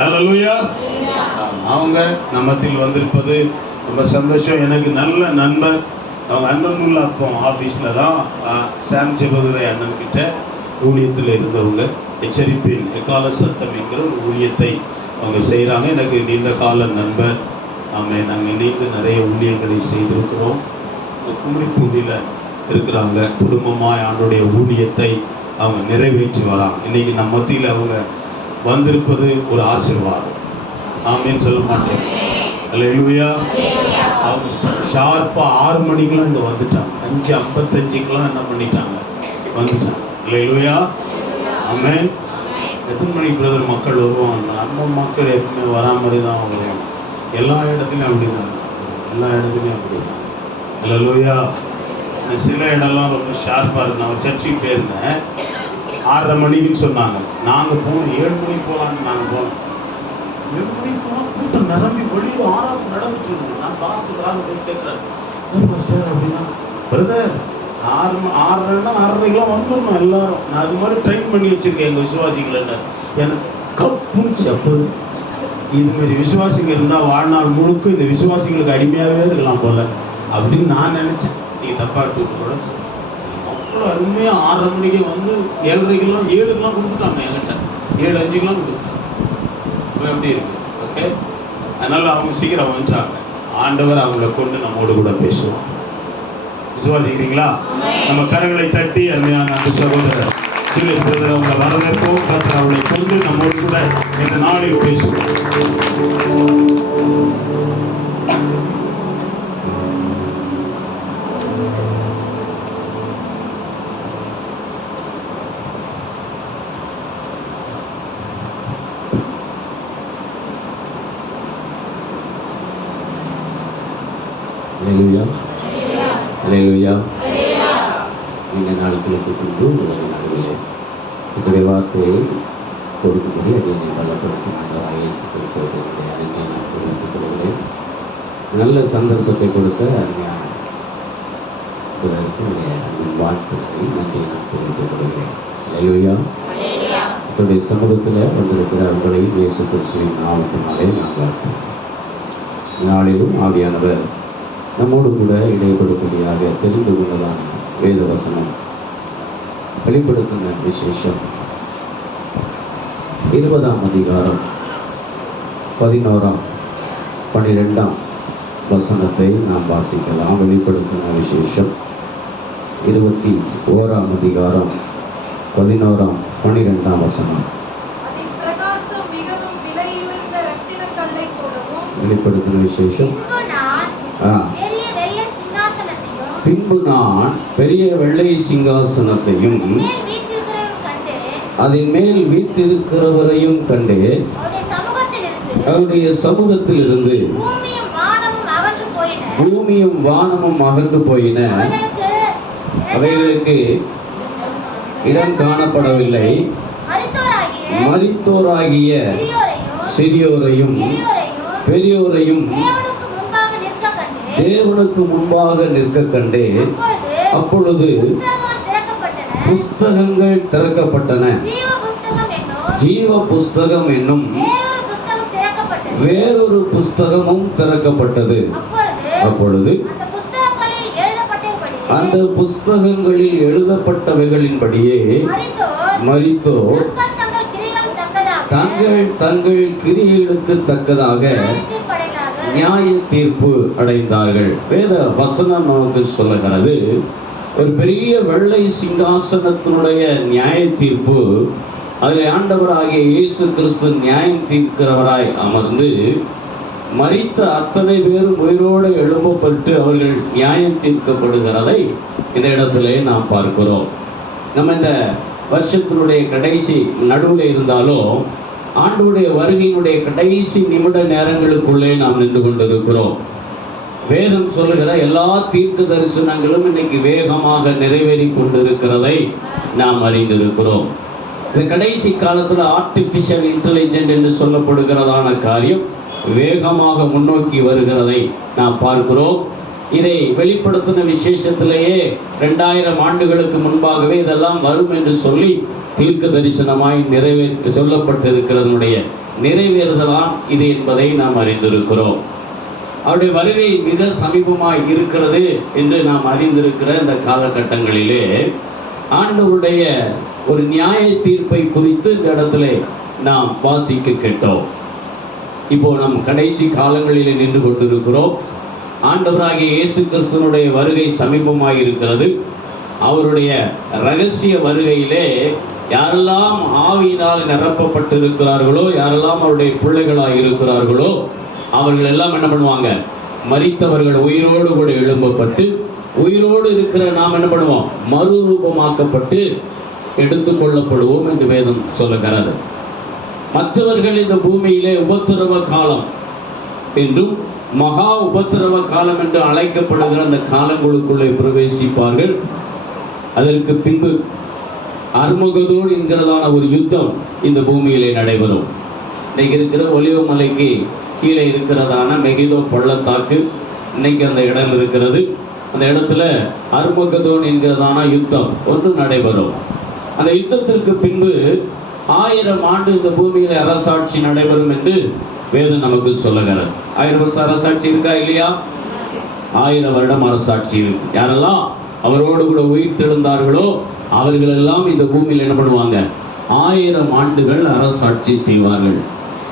ஹல்லேலூயா. அவங்க நம்மத்தில் வந்திருப்பது ரொம்ப சந்தோஷம். எனக்கு நல்ல நண்பர், அவங்க அண்ணனுள்ள அப்போ ஆஃபீஸில் தான் சாம் ஜெபதுரை அண்ணன்கிட்ட ஊழியத்தில் இருந்தவங்க. எச்சரிப்பின் எக்கால சத்தம் என்கிற ஒரு ஊழியத்தை அவங்க செய்கிறாங்க. எனக்கு நீண்ட கால நண்பர். ஆமாம், நாங்கள் இணைந்து நிறைய ஊழியங்களை செய்திருக்கிறோம். கும்மிடிப்பூண்டியில் இருக்கிறாங்க. குடும்பமாக ஆண்டுடைய ஊழியத்தை அவங்க நிறைவேற்றி வராங்க. இன்றைக்கி நம்ம மத்தியில் அவங்க வந்திருப்பது ஒரு ஆசீர்வாதம். ஆமேன்னு சொல்ல மாட்டேன். ஹல்லேலூயா. அவங்க ஷார்ப்பாக 6 மணிக்கெலாம் இங்கே வந்துட்டாங்க. 5:55 என்ன பண்ணிட்டாங்க, வந்துட்டாங்க. ஹல்லேலூயா. ஆமேன். எத்தனை மணிக்கு பிரதர் மக்கள் வருவாங்க? நம்ம மக்கள் எப்பவுமே வரா மாதிரி தான் வருவாங்க. எல்லா இடத்துலையும் அப்படி தான், எல்லா இடத்துலையும் அப்படி தான். ஹல்லேலூயா. சில இடம்லாம் ரொம்ப ஷார்ப்பாக இருக்கு. நான் ஒரு சர்ச்சுக்கு போயிருந்தேன். 6:30 மணிக்குன்னு சொன்னாங்க. நாங்கள் போனோம் 7 மணிக்கு போகலான்னு நாங்கள் போனோம். 7 மணிக்கு போனால் கூட்டம் நிரம்பி வெளியே 6 நடந்துட்டு இருந்தது. நான் பாஸ்டருக்காக போய் கேட்குறேன், பாஸ்டர் அப்படின்னா, பிரதர் 6:30 வந்துடணும் எல்லாரும். நான் அது மாதிரி ட்ரெயின் பண்ணி வச்சுருக்கேன் எங்கள் விசுவாசிகள். எனக்கு கப்புச்சு. அப்போ இதுமாரி விசுவாசிகள் இருந்தால் வாழ்நாள் முழுக்க இந்த விசுவாசிகளுக்கு அடிமையாகவே இருக்கலாம் போல அப்படின்னு நான் நினச்சேன். நீங்கள் தப்பாக எடுத்துக்கூட அவ்வளோ அருமையாக 6:30 மணிக்கு வந்து 7:30 7க்கெல்லாம் கொடுத்துட்டாங்க. என்கிட்ட 7:05 கொடுத்துட்டாங்க. இப்போ எப்படி இருக்கு? ஓகே. அதனால் அவங்க சீக்கிரம் வந்துட்டாங்க. ஆண்டவர் அவங்கள கொண்டு நம்மோடு கூட பேசுவோம். விசுவாசிக்கிறீங்களா? நம்ம கரங்களை தட்டி அருமையான அந்த சகோதரர் ஜூலியஸ் பிரதர் அவங்களை வரவேற்போம். கர்த்தர் அவளை கொண்டு நம்மோடு கூட இந்த நாளில் பேசுவோம். ஹல்லேலூயா. ஹல்லேலூயா. இந்த நாளுக்கு கொண்டு நடுவில் இத்தகைய வார்த்தையை கொடுக்கும்படி அதை பலப்படுத்தும் இயேசு கிறிஸ்துவினுடைய அருமையை நான் தெரிவித்துக் கொள்கிறேன். நல்ல சந்தர்ப்பத்தை கொடுத்த அருமையான வாழ்த்துக்களை நன்றி நான் தெரிவித்துக் கொள்கிறேன். ஹல்லேலூயா. இத்தகைய சமூகத்தில் வந்திருக்கிற அவர்களை இயேசு கிறிஸ்துவின் நாமத்தினாலே நான் வாழ்த்துகிறேன். நாளிலும் ஆவியானவர் நம்மோடு கூட இடைப்படும்படியாக தெரிந்து கொண்டதான வேத வசனம் வெளிப்படுத்தின விசேஷம் 20ஆம் அதிகாரம் 11, 12 வசனத்தை நாம் வாசிக்கலாம். வெளிப்படுத்தின விசேஷம் 21ஆம் அதிகாரம் 11, 12 வசனம். வெளிப்படுத்தின விசேஷம் பின்பு நான் பெரிய வெள்ளை சிங்காசனத்தையும் அதன் மேல் வீற்றிருக்கிறவரையும் கண்டேன். அவருடைய சமூகத்தில் இருந்து பூமியும் வானமும் அகன்று போயின. அவைகளுக்கு இடம் காணப்படவில்லை. மரித்தோராகிய சிறியோரையும் பெரியோரையும் தேவனுக்கு முன்பாக நிற்க கண்டேன். அப்பொழுது புஸ்தகங்கள் திறக்கப்பட்டன. ஜீவ புஸ்தகம் என்னும் வேறொரு புஸ்தகமும் திறக்கப்பட்டது. அப்பொழுது அந்த புஸ்தகங்களில் எழுதப்பட்டவைகளின்படியே மரித்தோர் தங்கள் தங்கள் கிரியைகளுக்கு தக்கதாக நியாய தீர்ப்பு அடைந்தார்கள். வேத வசனம் நமக்கு சொல்லுகிறது, ஒரு பெரிய வெள்ளை சிங்காசனத்தினுடைய நியாய தீர்ப்பு. அதில் ஆண்டவராகிய இயேசு கிறிஸ்து நியாயம் தீர்க்கிறவராய் அமர்ந்து மரித்த அத்தனை பேரும் உயிரோடு எழுப்பப்பட்டு அவர்கள் நியாயம் தீர்க்கப்படுகிறதை இந்த இடத்திலே நாம் பார்க்கிறோம். நம்ம இந்த வருஷத்தினுடைய கடைசி நடுவில் இருந்தாலும் ஆண்டவருடைய வருகையினுடைய கடைசி நிமிட நேரங்களுக்குள்ளே நாம் நின்று கொண்டிருக்கிறோம். வேதம் சொல்லுகிற எல்லா தீர்க்க தரிசனங்களும் இன்னைக்கு வேகமாக நிறைவேறி கொண்டிருக்கிறதை நாம் அறிந்திருக்கிறோம். இந்த கடைசி காலத்தில் ஆர்டிபிஷியல் இன்டெலிஜென்ட் என்று சொல்லப்படுகிறதான காரியம் வேகமாக முன்னோக்கி வருகிறதை நாம் பார்க்கிறோம். இதை வெளிப்படுத்தின விசேஷத்திலேயே 2000 ஆண்டுகளுக்கு முன்பாகவே இதெல்லாம் வரும் என்று சொல்லி தீர்க்க தரிசனமாய் சொல்லப்பட்டிருக்கிறதனுடைய நிறைவேறுதலாம் இது என்பதை நாம் அறிந்திருக்கிறோம். அவருடைய வருகை மிக சமீபமாய் இருக்கிறது என்று நாம் அறிந்திருக்கிற இந்த காலகட்டங்களிலே ஆண்டவருடைய ஒரு நியாய தீர்ப்பை குறித்து இந்த இடத்துல நாம் வாசிக்க கேட்டோம். இப்போ நம் கடைசி காலங்களிலே நின்று கொண்டிருக்கிறோம். ஆண்டவராகிய இயேசு கிறிஸ்துவனுடைய வருகை சமீபமாய் இருக்கிறது. அவருடைய ரகசிய வருகையிலே யாரெல்லாம் ஆவியினால் நிரப்பப்பட்டிருக்கிறார்களோ, யாரெல்லாம் அவருடைய பிள்ளைகளாக இருக்கிறார்களோ, அவர்கள் எல்லாம் என்ன பண்ணுவாங்க? மரித்தவர்கள் உயிரோடு கூட எழும்பப்பட்டு, உயிரோடு இருக்கிற நாம் என்ன பண்ணுவோம்? மறுரூபமாக்கப்பட்டு எடுத்துக்கொள்ளப்படுவோம் என்று வேதம் சொல்லுகிறது. மற்றவர்கள் இந்த பூமியிலே உபத்திரவ காலம் என்றும் மகா உபத்திரவ காலம் என்று அழைக்கப்படுகிற அந்த காலங்களுக்குள்ளே பிரவேசிப்பார்கள். அதற்கு பின்பு அர்மகதோன் என்கிறதான ஒரு யுத்தம் இந்த பூமியிலே நடைபெறும். இன்னைக்கு இருக்கிற ஒலிவ மலைக்கு கீழே இருக்கிறதான மெகிதோ பள்ளத்தாக்கு, இன்னைக்கு அந்த இடம் இருக்கிறது. அந்த இடத்துல அர்மகதோன் என்கிறதான யுத்தம் ஒன்று நடைபெறும். அந்த யுத்தத்திற்கு பின்பு 1000 ஆண்டு இந்த பூமியில அரசாட்சி நடைபெறும் என்று வேதம் நமக்கு சொல்லுகிறது. 1000 வருஷம் அரசாட்சி இருக்கா இல்லையா? 1000 வருடம் அரசாட்சி இருக்கு. யாரெல்லாம் அவரோடு கூட உயிர் தெழுந்தார்களோ அவர்கள் எல்லாம் இந்த பூமியில் என்ன பண்ணுவாங்க? 1000 ஆண்டுகள் அரசாட்சி செய்வார்கள்.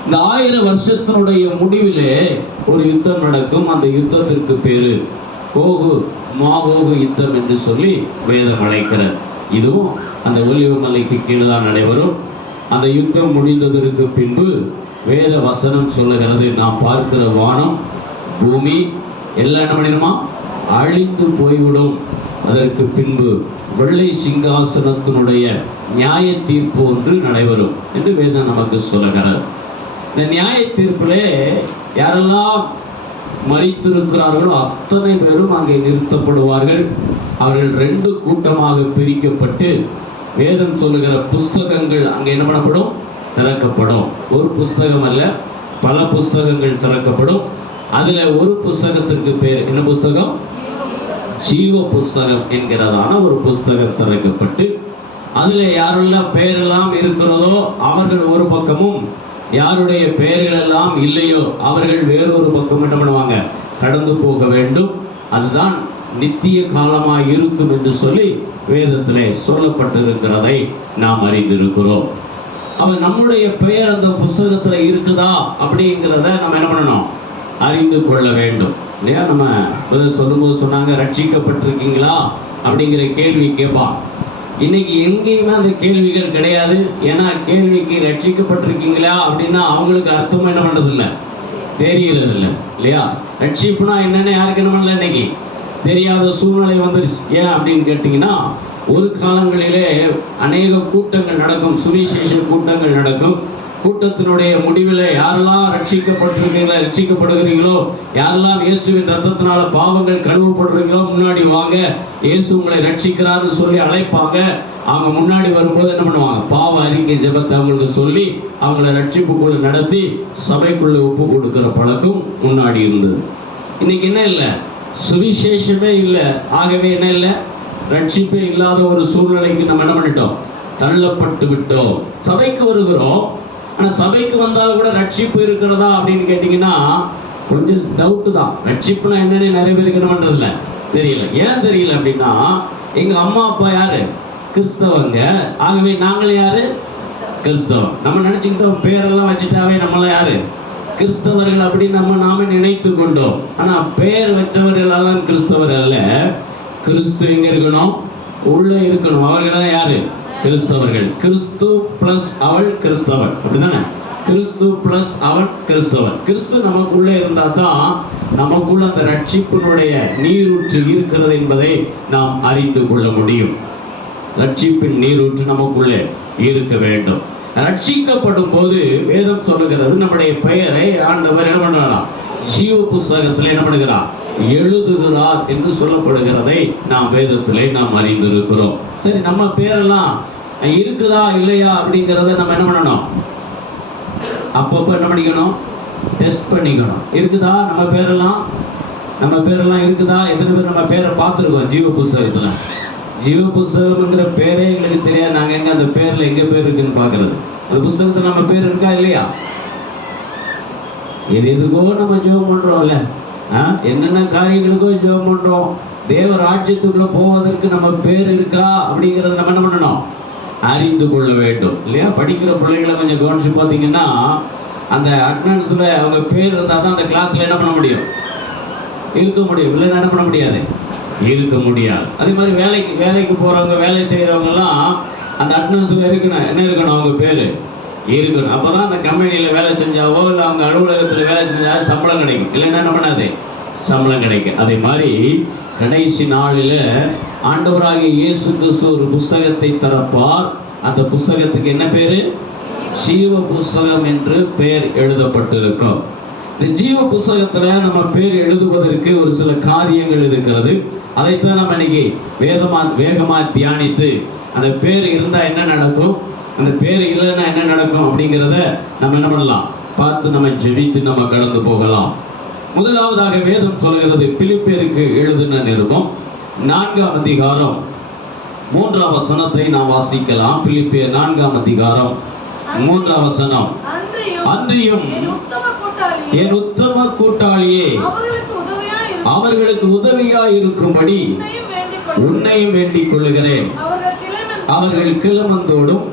இந்த 1000 வருஷத்தினுடைய முடிவிலே ஒரு யுத்தம் நடக்கும். அந்த யுத்தத்திற்கு பேரு கோகு மாகோகு யுத்தம் என்று சொல்லி வேதம் அழைக்கிறார். இதுவும் அந்த ஒலிவ மலைக்கு கீழே தான் நடைபெறும். அந்த யுத்தம் முடிந்ததற்கு பின்பு வேத வசனம் சொல்லுகிறது, நாம் பார்க்கிற வானம் பூமி எல்லாம் என்ன பண்ணிடுமா? அழிந்து போய்விடும். அதற்கு பின்பு வெள்ளை சிங்காசனத்தினுடைய நியாய தீர்ப்பு ஒன்று நடைபெறும் என்று வேதம் நமக்கு சொல்லுகிறது. இந்த நியாய தீர்ப்பிலே யாரெல்லாம் மரித்திருக்கிறார்களோ அத்தனை பேரும் அங்கே நிறுத்தப்படுவார்கள். அவர்கள் 2 கூட்டமாக பிரிக்கப்பட்டு வேதம் சொல்லுகிற புஸ்தகங்கள் அங்கே என்ன பண்ணப்படும்? திறக்கப்படும். ஒரு புஸ்தகம் அல்ல, பல புஸ்தகங்கள் திறக்கப்படும். அதுல ஒரு புஸ்தகத்திற்கு பேர் என்ன புஸ்தகம்? ஜீவ புஸ்தகம் என்கிறதான ஒரு புஸ்தகம் திறக்கப்பட்டு அதுல யாரெல்லாம் பெயரெல்லாம் இருக்கிறதோ அவர்கள் ஒரு பக்கமும், யாருடைய பெயர்கள் எல்லாம் இல்லையோ அவர்கள் வேறொரு பக்கம் என்ன பண்ணுவாங்க? கடந்து போக வேண்டும். அதுதான் நித்திய காலமாய் இருக்கும் என்று சொல்லி வேதத்திலே சொல்லப்பட்டிருக்கிறதை நாம் அறிந்திருக்கிறோம். அவன் நம்முடைய பெயர் அந்த புஸ்தகத்துல இருக்குதா அப்படிங்கிறத நம்ம என்ன பண்ணணும்? அறிந்து கொள்ள வேண்டும் இல்லையா? நம்ம சொல்லும்போது சொன்னாங்க, ரட்சிக்கப்பட்டிருக்கீங்களா அப்படிங்கிற கேள்வி கேட்பான். இன்னைக்கு எங்கேயுமே அந்த கேள்விகள் கிடையாது. ஏன்னா கேள்விக்கு ரட்சிக்கப்பட்டிருக்கீங்களா அப்படின்னா அவங்களுக்கு அர்த்தமும் என்ன பண்றது இல்லை, தெரியறது இல்லை இல்லையா? ரட்சிப்புனா என்னன்னு யாருக்கு என்ன பண்ணல, இன்னைக்கு தெரியாத சூழ்நிலை வந்துருச்சு. ஏன் அப்படின்னு கேட்டீங்கன்னா, ஒரு காலங்களிலே அநேக கூட்டங்கள் நடக்கும், சுவிசேஷ கூட்டங்கள் நடக்கும். கூட்டத்தினுடைய முடிவில் யாரெல்லாம் ரட்சிக்கப்படுகிறீங்களோ, யாரெல்லாம் இயேசுவின் ரத்தத்தினால பாவங்கள் கழுவப்படுறீங்களோ முன்னாடி வாங்க, இயேசு உங்களை ரட்சிக்கிறார்னு சொல்லி அழைப்பாங்க. அவங்க முன்னாடி வரும்போது என்ன பண்ணுவாங்க? பாவ அறிக்கை ஜெபத்தை அவங்களுக்கு சொல்லி அவங்களை ரட்சிப்புக்குள்ள நடத்தி சபைக்குள்ள ஒப்பு கொடுக்கிற பழக்கம் முன்னாடி இருந்தது. இன்னைக்கு என்ன இல்லை, சுவிசேஷமே இல்லை. ஆகவே என்ன இல்லை, ரட்சிப்பே இல்லாத ஒரு சூழ்நிலைக்கு நம்ம என்ன பண்ணிட்டோம்? தள்ளப்பட்டு விட்டோம். சபைக்கு வருகிறோம், ஆனா சபைக்கு வந்தாலும் கூட ரட்சிப்பு இருக்கிறதா அப்படின்னு கேட்டீங்கன்னா கொஞ்சம் டவுட்டு தான். ரட்சிப்புனா என்னன்னு நிறைய பேருக்கு என்ன பண்றதில்ல, தெரியல. ஏன் தெரியல அப்படின்னா, எங்க அம்மா அப்பா யாரு? கிறிஸ்தவங்க. ஆகவே நாங்களும் யாரு? கிறிஸ்தவம். நம்ம நினைச்சுக்கிட்டோம் பேரெல்லாம் வச்சுட்டாவே நம்மளாம் யாரு? கிறிஸ்தவர்கள் அப்படின்னு நாம நினைத்து கொண்டோம். ஆனா பெயர் வச்சவர்கள் எல்லாம் கிறிஸ்தவர் அல்ல. கிறிஸ்து எங்க இருக்கணும்? உள்ள இருக்கணும். அவர்கள் யாரு? கிறிஸ்தவர்கள். கிறிஸ்து பிளஸ் அவள் கிறிஸ்தவர், அப்படிதானே? கிறிஸ்து பிளஸ் அவள் கிறிஸ்தவர். கிறிஸ்து நமக்குள்ள இருந்தா தான் நமக்குள்ள அந்த ரட்சிப்பினுடைய நீரூற்று இருக்கிறது என்பதை நாம் அறிந்து கொள்ள முடியும். ரட்சிப்பின் நீரூற்று நமக்குள்ளே இருக்க வேண்டும். ரட்சிக்கப்படும் போது வேதம் சொல்லுகிறது, நம்முடைய பெயரை ஆண்டவர் என்ன பண்றாரா? ஜீவ புஸ்தகத்தில் என்ன பண்ணுகிறார்? எழுதுகிறார் என்று சொல்லப்படுகிறதை நாம் வேதத்திலே நாம் அறிந்திருக்கிறோம். சரி, நம்ம பேரெல்லாம் இருக்குதா இல்லையா அப்படிங்கிறத நம்ம என்ன பண்ணணும்? அப்பப்போ என்ன பண்ணிக்கணும்? டெஸ்ட் பண்ணிக்கணும். இருக்குதா நம்ம பேரெல்லாம்? நம்ம பேரெல்லாம் இருக்குதா? எத்தனை பேர் நம்ம பேரை பார்த்துருக்கோம் ஜீவ புஸ்தகத்துல? ஜீவ புஸ்தகம்ங்கிற பேரே எங்களுக்கு தெரியாது. நாங்க எங்க அந்த பேர்ல எங்க பேர் இருக்குன்னு பாக்குறது? அந்த புஸ்தகத்துல நம்ம பேர் இருக்கா இல்லையா? எதுக்கோ நம்ம ஜெபம் பண்றோம்ல, என்னென்ன காரியங்களுக்கோ ஜெபம் பண்றோம். தேவ ராஜ்யத்துக்குள்ள போவதற்கு நம்ம பேர் இருக்கா அப்படிங்கறத நம்ம என்ன பண்ணணும்? அறிந்து கொள்ள வேண்டும் இல்லையா? படிக்கிற பிள்ளைகளை கொஞ்சம் கவனிச்சு பார்த்தீங்கன்னா, அந்த அட்டனன்ஸ்ல அவங்க பேர் இருந்தால் தான் அந்த கிளாஸ்ல என்ன பண்ண முடியும்? இருக்க முடியும். இல்லைன்னா என்ன பண்ண முடியாது? இருக்க முடியாது. அதே மாதிரி வேலைக்கு போறவங்க, வேலை செய்யறவங்க எல்லாம் அந்த அட்டனன்ஸ்ல இருக்கணும். என்ன இருக்கணும்? அவங்க பேரு இருக்கணும். அப்பதான் அந்த கம்பெனியில வேலை செஞ்சாவோ இல்லை அவங்க அலுவலகத்துல வேலை செஞ்சாவோ சம்பளம் கிடைக்கும். இல்லைன்னா என்ன பண்ணாது? சம்பளம் கிடைக்கும். அதே மாதிரி கடைசி நாளில ஆண்டவராகிய இயேசு கிறிஸ்து ஒரு புஸ்தகத்தை திறப்பார். அந்த புஸ்தகத்துக்கு என்ன பேரு? ஜீவ புஸ்தகம் என்று பெயர் எழுதப்பட்டிருக்கும். இந்த ஜீவ புஸ்தகத்துல நம்ம பேர் எழுதுவதற்கு ஒரு சில காரியங்கள் இருக்கிறது. அதைத்தான் நம்ம இன்னைக்கு வேகமா தியானித்து, அந்த பேர் இருந்தா என்ன நடக்கும், அந்த பேர் இல்லைன்னா என்ன நடக்கும் அப்படிங்கிறத நம்ம என்ன பண்ணலாம் பார்த்து நம்ம ஜெபித்து நம்ம கடந்து போகலாம். முதலாவதாக வேதம் சொல்கிறது, பிலிப்பியருக்கு எழுதின நிருபம் 4ஆம் அதிகாரம் 3ஆம் வசனத்தை நாம் வாசிக்கலாம். பிலிப்பியர் 4ஆம் அதிகாரம் 3ஆம் வசனம். அன்றியும் என் உத்தம கூட்டாளியே, அவர்களுக்கு உதவியாய் இருக்கும்படி உன்னையும் வேண்டிக் கொள்ளுகிறேன். அவர்கள் கிளமந்தோடும்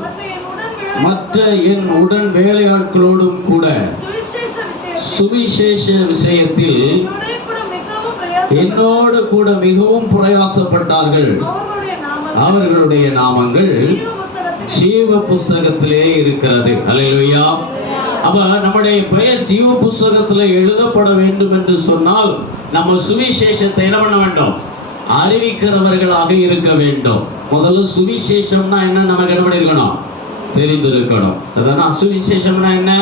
மற்ற என் உடன் வேலையாட்களோடும் கூட சுவிசேஷ விஷயத்தில் என்னோடு கூட மிகவும் பிரயாசப்பட்டார்கள். அவர்களுடைய நாமங்கள் ஜீவ புஸ்தகத்திலே இருக்கிறது. அல்லேலூயா. அப்ப நம்முடைய பெயர் ஜீவ புஸ்தகத்தில் எழுதப்பட வேண்டும் என்று சொன்னால் நம்ம சுவிசேஷத்தை என்ன பண்ண வேண்டும்? அறிவிக்கிறவர்களாக இருக்க வேண்டும். முதல்ல சுவிசேஷம்னா என்ன நமக்கு என்ன பண்ணிருக்கணும்? தெரிந்திருக்கணும். அதான் சுவிசேஷம்னா என்ன?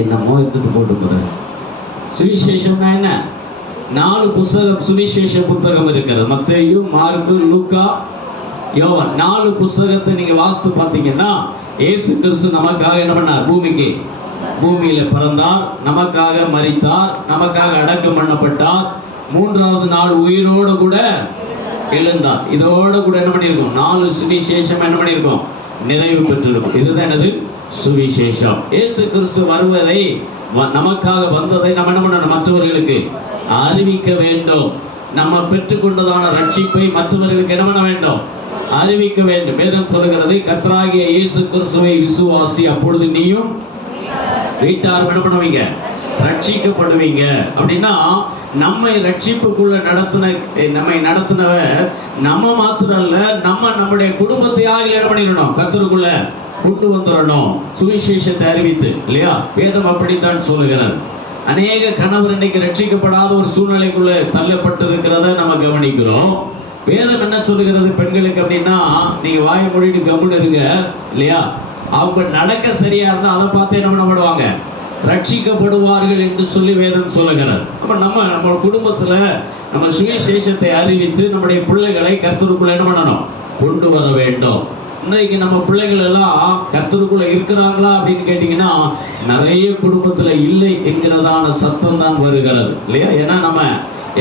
என்னமோ எடுத்துட்டு போட்டு போற. சுவிசேஷம்னா என்ன? 4 புஸ்தகம், சுவிசேஷ புத்தகம் இருக்கிறது. மத்தேயு, மார்க்கு, லூக்கா, யோவான். 4 புஸ்தகத்தை நீங்க வாசித்து பார்த்தீங்கன்னா, இயேசு கிறிஸ்து நமக்காக என்ன பண்ணார்? பூமியில பிறந்தார், நமக்காக மரித்தார், நமக்காக அடக்கம் பண்ணப்பட்டார், 3ஆவது நாள் உயிரோடு கூட எழுந்தார். இதோட கூட என்ன பண்ணியிருக்கோம்? 4 சுவிசேஷம் என்ன பண்ணியிருக்கோம்? நிறைவு பெற்றிருக்கும். இதுதான் என்னது? சுவிசேஷம். இயேசு கிறிஸ்து வருவதை, நமக்காக வந்ததை நம்ம என்ன பண்ணணும்? மற்றவர்களுக்கு அறிவிக்க வேண்டும். நம்ம பெற்றுக்கொண்டதான ரட்சிப்பை மற்றவர்களுக்கு என்ன பண்ண வேண்டும்? அறிவிக்க வேண்டும். வேதம் சொல்லுகிறது, கர்த்தராகிய இயேசு கிறிஸ்துவை விசுவாசி, அப்பொழுது நீயும் வீட்டார் என்ன பண்ணுவீங்க? ரட்சிக்கப்படுவீங்க. அப்படின்னா நம்மை ரட்சிப்புக்குள்ள நம்மை நடத்தினவர் நம்ம மாத்திரம் அல்ல, நம்முடைய குடும்பத்தையாக என்ன பண்ணிடணும்? கர்த்தருக்குள்ள கொண்டு வந்துடணும். சுவிசேஷத்தை அறிவித்து இல்லையா? வேதம் அப்படித்தான் சொல்லுகிறார். அநேக கணவர் இன்னைக்கு ரட்சிக்கப்படாத ஒரு சூழ்நிலைக்குள்ள தள்ளப்பட்டு இருக்கிறத நம்ம கவனிக்கிறோம். வேதம் என்ன சொல்லுகிறது பெண்களுக்கு அப்படின்னா, நீங்க வாயை மூடிட்டு கம்முன்னு இருங்க இல்லையா? அவங்க நடக்க சரியா இருந்தா அதை பார்த்து என்ன பண்ணப்படுவாங்க? ரட்சிக்கப்படுவார்கள் என்று சொல்லி வேதம் சொல்லுகிறார். அப்ப நம்ம குடும்பத்துல நம்ம சுவிசேஷத்தை அறிவித்து நம்முடைய பிள்ளைகளை கர்த்தருக்குள்ள என்ன பண்ணணும்? கொண்டு வர வேண்டும். இன்னைக்கு நம்ம பிள்ளைகள் எல்லாம் கர்த்தருக்குள்ள இருக்கிறாங்களா அப்படின்னு கேட்டீங்கன்னா, நிறைய குடும்பத்துல இல்லை என்கிறதான சத்தம் தான் வருகிறது இல்லையா? ஏன்னா நம்ம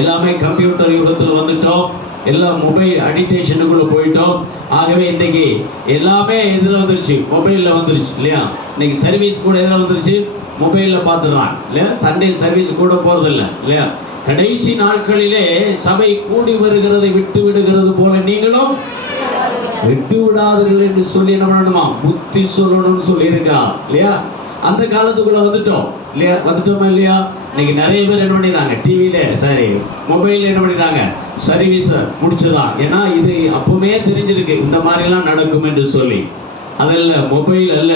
எல்லாமே கம்ப்யூட்டர் யுகத்தில் வந்துட்டோம், எல்லாம் மொபைல் அடிக்டேஷனுக்குள்ள போயிட்டோம். ஆகவே இன்னைக்கு எல்லாமே எதில் வந்துருச்சு? மொபைல்ல வந்துருச்சு இல்லையா? இன்னைக்கு சர்வீஸ் கூட எதில் வந்துருச்சு? மொபைல்ல பார்த்துடுறான் இல்லையா? சண்டே சர்வீஸ் கூட போறதில்லை இல்லையா? கடைசி நாட்களிலே சபை கூடி வருகிறதை விட்டு விடுகிறது போல நீங்களும் விட்டு விடாதீர்கள் என்று சொல்லி என்ன பண்ணணுமா? புத்தி சொல்லணும்னு சொல்லி இருக்கா இல்லையா? அந்த காலத்துக்குள்ள வந்துட்டோம் இல்லையா? வந்துட்டோமா இல்லையா? இன்னைக்கு நிறைய பேர் என்ன பண்ணிடுறாங்க? டிவியில மொபைல்ல என்ன பண்ணிடுறாங்க? சர்வீஸ் முடிச்சுதான். ஏன்னா இது அப்பவுமே தெரிஞ்சிருக்கு இந்த மாதிரி எல்லாம் நடக்கும் என்று சொல்லி. அதல்ல, மொபைல் அல்ல,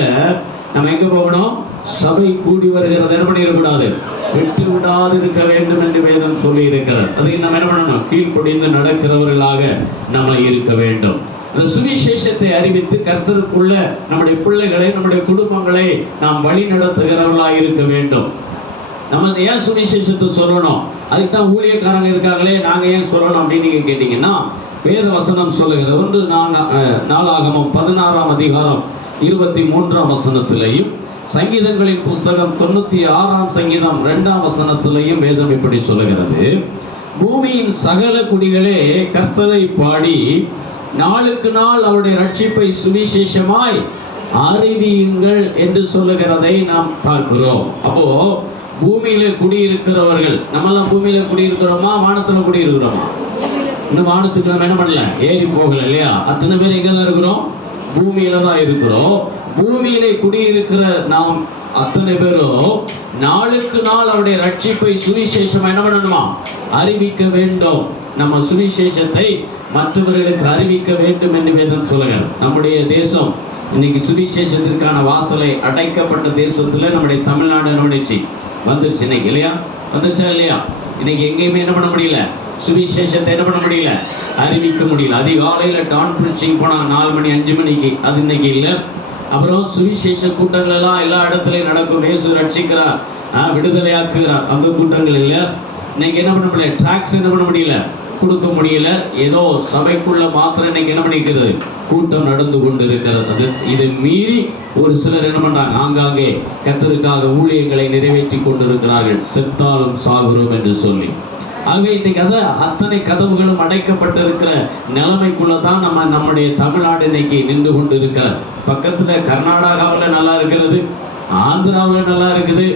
நம்ம எங்க போகணும்? சபை கூடி வருகிறத என்ன பண்ணிடக்கூடாது? விட்டு விடாது இருக்க வேண்டும் என்று வேதம் சொல்லி இருக்கிறார். அதை நம்ம என்ன பண்ணணும்? கீழ்ப்படிந்து நடக்கிறவர்களாக நம்ம இருக்க வேண்டும். அந்த சுவிசேஷத்தை அறிவித்து கர்த்தருக்குள்ள நம்முடைய பிள்ளைகளை, நம்முடைய குடும்பங்களை நாம் வழி நடத்துகிறவர்களாக இருக்க வேண்டும். நம்ம ஏன் சுவிசேஷத்தை சொல்லணும்? அதுக்குதான் ஊழியக்காரங்க இருக்காங்களே, நாங்க ஏன் சொல்லணும் அப்படின்னு நீங்க கேட்டீங்கன்னா, வேத வசனம் சொல்லுகிறது. 1 நாளாகமம் 16ஆம் அதிகாரம் 23ஆம் வசனத்திலையும் சங்கீதங்களின் புஸ்தகம் 96ஆம் சங்கீதம் 2ஆம் வசனத்திலையும் வேதம் இப்படி சொல்லுகிறது, பூமியின் சகல குடிகளே கர்த்தரை பாடி நாளுக்கு நாள் அவருடைய ரட்சிப்பை சுவிசேஷமாய் அறிவியுங்கள் என்று சொல்லுகிறதை நாம் பார்க்கிறோம். அப்போ பூமியில குடியிருக்கிறவர்கள், நம்மெல்லாம் பூமியில குடியிருக்கிறோமா, வானத்துல குடியிருக்கிறோமா? இன்னும் வானத்துக்கு நம்ம என்ன பண்ணல, ஏறி போகல இல்லையா? அத்தனை பேர் எங்க தான் இருக்கிறோம்? பூமியில தான் இருக்கிறோம். பூமியிலே குடியிருக்கிற நாம் அத்தனை பேரும் நாளுக்கு நாள் அவருடைய ரட்சிப்பை சுவிசேஷம் என்ன பண்ணணுமா? அறிவிக்க வேண்டும். நம்ம சுவிசேஷத்தை மற்றவர்களுக்கு அறிவிக்க வேண்டும் என்று வேதம் சொல்லுகிறது. நம்முடைய தேசம் இன்னைக்கு சுவிசேஷத்திற்கான வாசலை அடைக்கப்பட்ட தேசத்துல நம்முடைய தமிழ்நாடு நுழைச்சி வந்துருச்சு இன்னைக்கு இல்லையா? வந்துருச்சா இல்லையா? இன்னைக்கு எங்கேயுமே என்ன பண்ண முடியல, சுவிசேஷத்தை என்ன பண்ண முடியல, அறிவிக்க முடியல. அதிகாலையில டான் பிரீச்சிங் போனா 4 மணி 5 மணிக்கு, அது இன்னைக்கு இல்லை. அப்புறம் சுவிசேஷ கூட்டங்கள் எல்லாம் எல்லா இடத்துலையும் நடக்கும். இயேசு ரட்சிக்கிறார், விடுதலையாக்குகிறார், அந்த கூட்டங்கள் இல்லை. இன்னைக்கு என்ன பண்ண முடியல, ட்ராக்ஸ் என்ன பண்ண முடியல, கொடுக்க முடியல. ஏதோ சபைக்குள்ள மாத்திரம் இன்னைக்கு என்ன பண்ணிக்கிறது, கூட்டம் நடந்து கொண்டு இருக்கிறது. இதை மீறி ஒரு சிலர் என்ன பண்றாங்க, ஆங்காங்கே கர்த்தருக்காக ஊழியங்களை நிறைவேற்றி கொண்டிருக்கிறார்கள், செத்தாலும் சாகுறோம் என்று சொல்லி. ஆகவே இன்னைக்கு அத்தனை கதவுகளும் அடைக்கப்பட்டிருக்கிற நிலைமைக்குள்ளதான் நம்முடைய தமிழ்நாடு இன்னைக்கு நின்று கொண்டு இருக்கிறார். பக்கத்துல கர்நாடகாவில் நல்லா இருக்கிறது, ஆந்திராவில் நல்லா இருக்குது.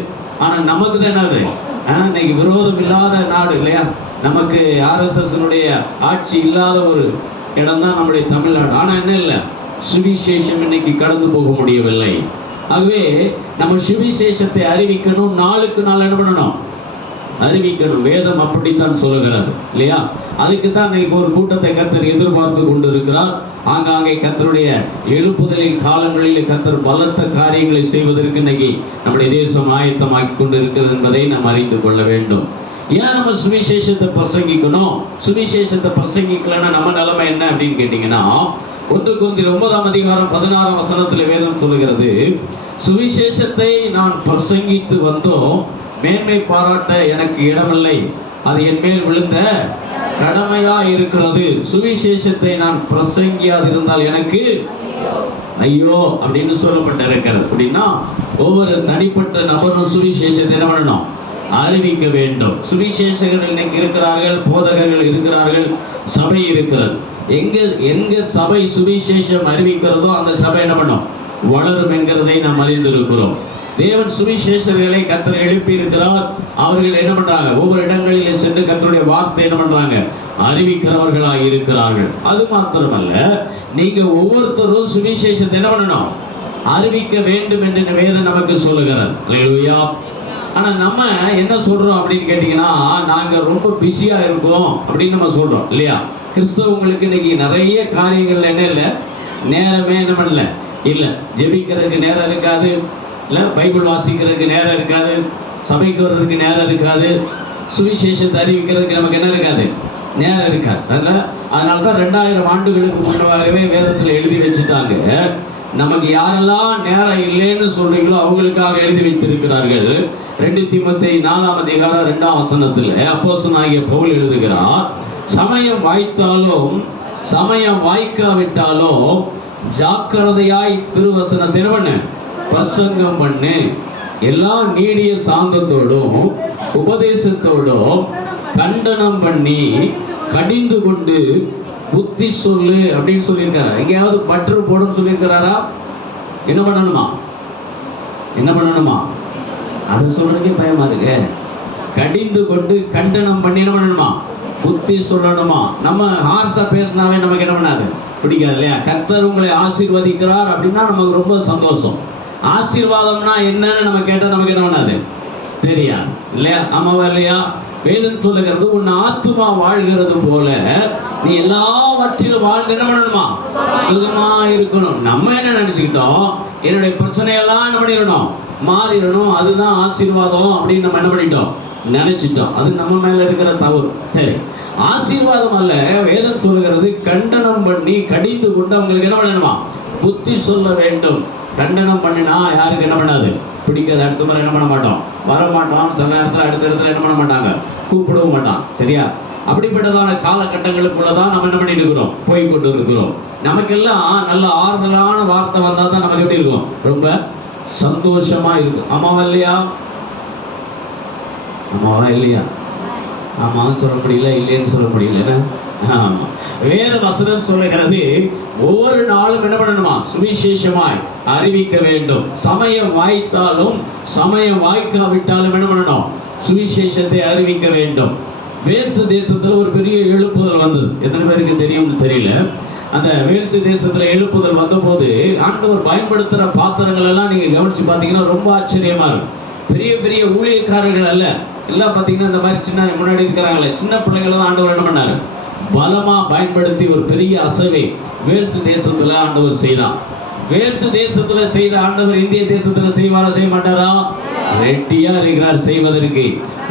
ஆனா நமக்கு தான் என்னது, இன்னைக்கு விரோதம் இல்லாத நாடு இல்லையா? நமக்கு RSS ஆட்சி இல்லாத ஒரு இடம் தான் நம்முடைய தமிழ்நாடு. ஆனா என்ன இல்லை, சுவிசேஷம் இன்னைக்கு கடந்து போக முடியவில்லை. ஆகவே நம்ம சுவிசேஷத்தை அறிவிக்கணும், நாளுக்கு நாள் என்ன பண்ணணும், அறிவிக்கணும். வேதம் அப்படித்தான் சொல்லுகிறது இல்லையா? அதுக்கு தான் இன்னைக்கு ஒரு கூட்டத்தை கர்த்தர் எதிர்பார்த்து கொண்டு இருக்கிறார். ஆங்காங்கே கர்த்தருடைய எழுப்புதலின் காலங்களில் கர்த்தர் பலத்த காரியங்களை செய்வதற்கு இன்னைக்கு நம்முடைய தேசம் ஆயத்தமாக்கி கொண்டு இருக்கிறது என்பதை நாம் அறிந்து கொள்ள வேண்டும். ஏன் நம்ம சுவிசேஷத்தை பிரசங்கிக்கணும்? சுவிசேஷத்தை பிரசங்கிக்கலன்னா நம்ம நிலைமை என்ன அப்படின்னு கேட்டீங்கன்னா, 1 கொரிந்தியர் 9ஆம் அதிகாரம் 16ஆம் வசனத்துல வேதம் சொல்லுகிறது, சுவிசேஷத்தை நான் பிரசங்கித்து வந்தோம், மேன்மை பாராட்ட எனக்கு இடமில்லை, அது என் மேல் விழுந்த கடமையா இருக்கிறது. சுவிசேஷத்தை நான் பிரசங்கியாதிருந்தால் எனக்கு ஐயோ அப்படின்னு சொல்லப்பட்டிருக்கிறது. அப்படின்னா ஒவ்வொரு தனிப்பட்ட நபரும் சுவிசேஷத்தை என்ன பண்ணணும், அறிவிக்க வேண்டும். சுவிசேஷகர்கள் இன்னைக்கு இருக்கிறார்கள், போதகர்கள் இருக்கிறார்கள், சபை இருக்கிறது. எங்க சபை சுவிசேஷம் அறிவிக்கிறதோ அந்த சபை என்ன பண்ணும், வளரும் என்கிறதை நாம் அறிந்திருக்கிறோம். தேவன் சுவிசேஷர்களை கர்த்தர் எழுப்பி இருக்கிறார். அவர்கள் என்ன பண்றாங்க, ஒவ்வொரு இடங்களிலே சென்று கர்த்தருடைய வார்த்தை என்ன பண்றாங்க, அறிவிக்கிறவர்களாக இருக்கிறார்கள். அது மாத்திரமல்ல, நீங்க ஒவ்வொருத்தரும் சுவிசேஷத்தை என்ன பண்ணணும், அறிவிக்க வேண்டும் என்று வேதம் நமக்கு சொல்லுகிறார். அல்லேலூயா. ஆனா நம்ம என்ன சொல்றோம் அப்படின்னு கேட்டீங்கன்னா, நாங்க ரொம்ப பிஸியா இருக்கோம் அப்படின்னு நம்ம சொல்றோம் இல்லையா? கிறிஸ்தவங்களுக்கு இன்னைக்கு நிறைய காரியங்கள் என்ன இல்லை, நேரமே என்ன பண்ணல இல்ல. ஜெபிக்கிறதுக்கு நேரம் இருக்காது, இல்ல பைபிள் வாசிக்கிறதுக்கு நேரம் இருக்காது, சபைக்கு வர்றதுக்கு நேரம் இருக்காது, சுவிசேஷத்தை அறிவிக்கிறதுக்கு நமக்கு என்ன இருக்காது, நேரம் இருக்காது. அதனாலதான் 2000 ஆண்டுகளுக்கு முன்னதாகவே வேதத்துல எழுதி வச்சுட்டாங்க, நமக்கு யாரெல்லாம் நேரம் இல்லைன்னு சொல்றீங்களோ அவங்களுக்காக எழுதி வைத்திருக்கிறார்கள். 2 தீமோத்தேயு 4ஆம் அதிகாரம் 2ஆம் வசனத்துல அப்போஸ்தலனாகிய பவுல் எழுதுகிறார், சமயம் வாய்த்தாலும் சமயம் வாய்க்காவிட்டாலும் ஜாக்கிரதையாய் திருவசனத்தை பண்ணு, பிரசங்கம் பண்ணு, எல்லா நீடிய சாந்தத்தோடும் உபதேசத்தோடும் கண்டனம் பண்ணி கடிந்து கொண்டு புத்தி சொல்லு அப்படின்னு சொல்லியிருக்காரு. எங்கேயாவது பற்று போடும் சொல்லியிருக்கிறாரா? என்ன பண்ணணுமா, என்ன பண்ணணுமா, அது சொல்றதுக்கே பயமா இருக்கு. கடிந்து கொண்டு கண்டனம் பண்ணி என்ன பண்ணணுமா, புத்தி சொல்லணுமா. நம்ம ஹார்ஸா பேசினாவே நமக்கு என்ன பண்ணாது, பிடிக்காது இல்லையா? கர்த்தர் உங்களை ஆசீர்வதிக்கிறார் அப்படின்னா நமக்கு ரொம்ப சந்தோஷம். ஆசீர்வாதம்னா என்னன்னு நம்ம கேட்டா நமக்கு என்ன பண்ணாது, தெரியாது இல்லையா? ஆமாவா இல்லையா? வேதம் சொல்லுகிறது, உன் ஆத்துமா வாழ்கிறது போல நீ எல்லாவற்றிலும் வாழ்ந்து என்ன பண்ணணுமா, சுகமா இருக்கணும். நம்ம என்ன நினைச்சுக்கிட்டோம், என்னுடைய பிரச்சனையெல்லாம் என்ன பண்ணிடணும், மாறிடணும், அதுதான் ஆசீர்வாதம் அப்படின்னு நம்ம என்ன பண்ணிட்டோம், நினைச்சிட்டோம். அது நம்ம மேல இருக்கிற தவறு. சரி, ஆசீர்வாதம் அல்ல. வேதம் சொல்லுகிறது, கண்டனம் பண்ணி கடிந்து கொண்டு அவங்களுக்கு என்ன பண்ணணுமா, புத்தி சொல்ல வேண்டும். கண்டனம் பண்ணினா யாருக்கு என்ன பண்ணாது, பிடிக்காது. அடுத்த முறை என்ன பண்ண மாட்டோம், வர மாட்டோம். சில நேரத்தில் அடுத்த இடத்துல என்ன பண்ண மாட்டாங்க, கூப்பிடவும் மாட்டான். சரியா? அப்படிப்பட்டதான காலகட்டங்களுக்குள்ளதான் நம்ம என்ன பண்ணிட்டு இருக்கிறோம், போய் கொண்டு இருக்கிறோம். நமக்கெல்லாம் நல்ல ஆறுதலான வார்த்தை வந்தால் தான் நமக்கு எப்படி இருக்கும், ரொம்ப சந்தோஷமா இருக்கும். ஆமாவா இல்லையா? ஆமாவா இல்லையா? ஆமான்னு சொல்ல முடியல, இல்லைன்னு சொல்ல முடியல. ஆமா, வேத வசனம் சொல்லுகிறது ஒவ்வொரு நாளும் என்ன பண்ணணுமா? சுவிசேஷமாய் அறிவிக்க வேண்டும். சமயம் வாய்த்தாலும் சமயம் வாய்க்காவிட்டாலும் என்ன பண்ணணும்? சுவிசேஷத்தை அறிவிக்க வேண்டும். வேல்சு தேசத்துல ஒரு பெரிய எழுப்புதல் வந்தது. எத்தனை பேருக்கு தெரியும்னு தெரியல. அந்த வேல்சு தேசத்துல எழுப்புதல் வந்த போது ஆண்டவர் பயன்படுத்துற பாத்திரங்கள் எல்லாம் நீங்க கவனிச்சு பார்த்தீங்கன்னா ரொம்ப ஆச்சரியமா இருக்கும். பெரிய பெரிய ஊழியக்காரர்கள் அல்ல, எல்லாம் பார்த்தீங்கன்னா இந்த மாதிரி சின்ன முன்னாடி இருக்கிறாங்களே சின்ன பிள்ளைகளை தான் ஆண்டவர் என்ன பண்ணாரு? பலமா பயன்படுத்தி ஒரு பெரிய அசைவை வேல்சு தேசத்துல ஆண்டவர் செய்தான். வேல்சு தேசத்துல செய்த ஆண்டவர் இந்திய தேசத்துல செய்வாரா, செய்ய மாட்டாரா? ரெட்டியா இருக்கிறார் செய்வதற்கு.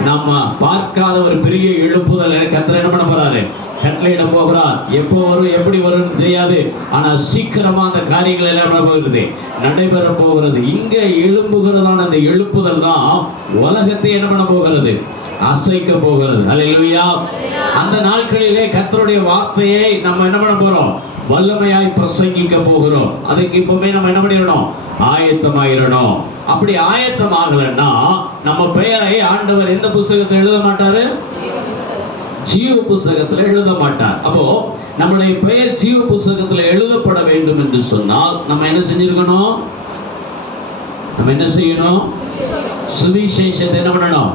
நம்ம பார்க்காத ஒரு பெரிய எழுப்புதல் கர்த்தர் என்ன பண்ண போறாரு? கட்டளையிட போகிறார். எப்போ வரும், எப்படி வரும் தெரியாது. ஆனா சீக்கிரமா அந்த காரியங்கள் எல்லாம் போகிறது, நடைபெற போகிறது. இங்க எழும்புகிறதான அந்த எழுப்புதல் தான் உலகத்தை என்ன பண்ண போகிறது? அசைக்க போகிறது. அல்லேலூயா. அந்த நாட்களிலே கர்த்தருடைய வார்த்தையை நம்ம என்ன பண்ண போறோம்? வல்லமையாய் பிரசங்கிக்க போகிறோம். அதுக்கு இப்பவுமே நம்ம என்ன பண்ணிடணும்? ஆயத்தமாயிரணும். அப்படி ஆயத்தமாகலன்னா நம்ம பெயரை ஆண்டவர் எந்த புஸ்தகத்தில் எழுத மாட்டாரு? ஜீவ புஸ்தகத்துல எழுத மாட்டார். அப்போ நம்முடைய பெயர் ஜீவ புஸ்தகத்துல எழுதப்பட வேண்டும் என்று சொன்னால் நம்ம என்ன செஞ்சிருக்கணும்? நம்ம என்ன செய்யணும்? சுவிசேஷத்தை என்ன பண்ணணும்?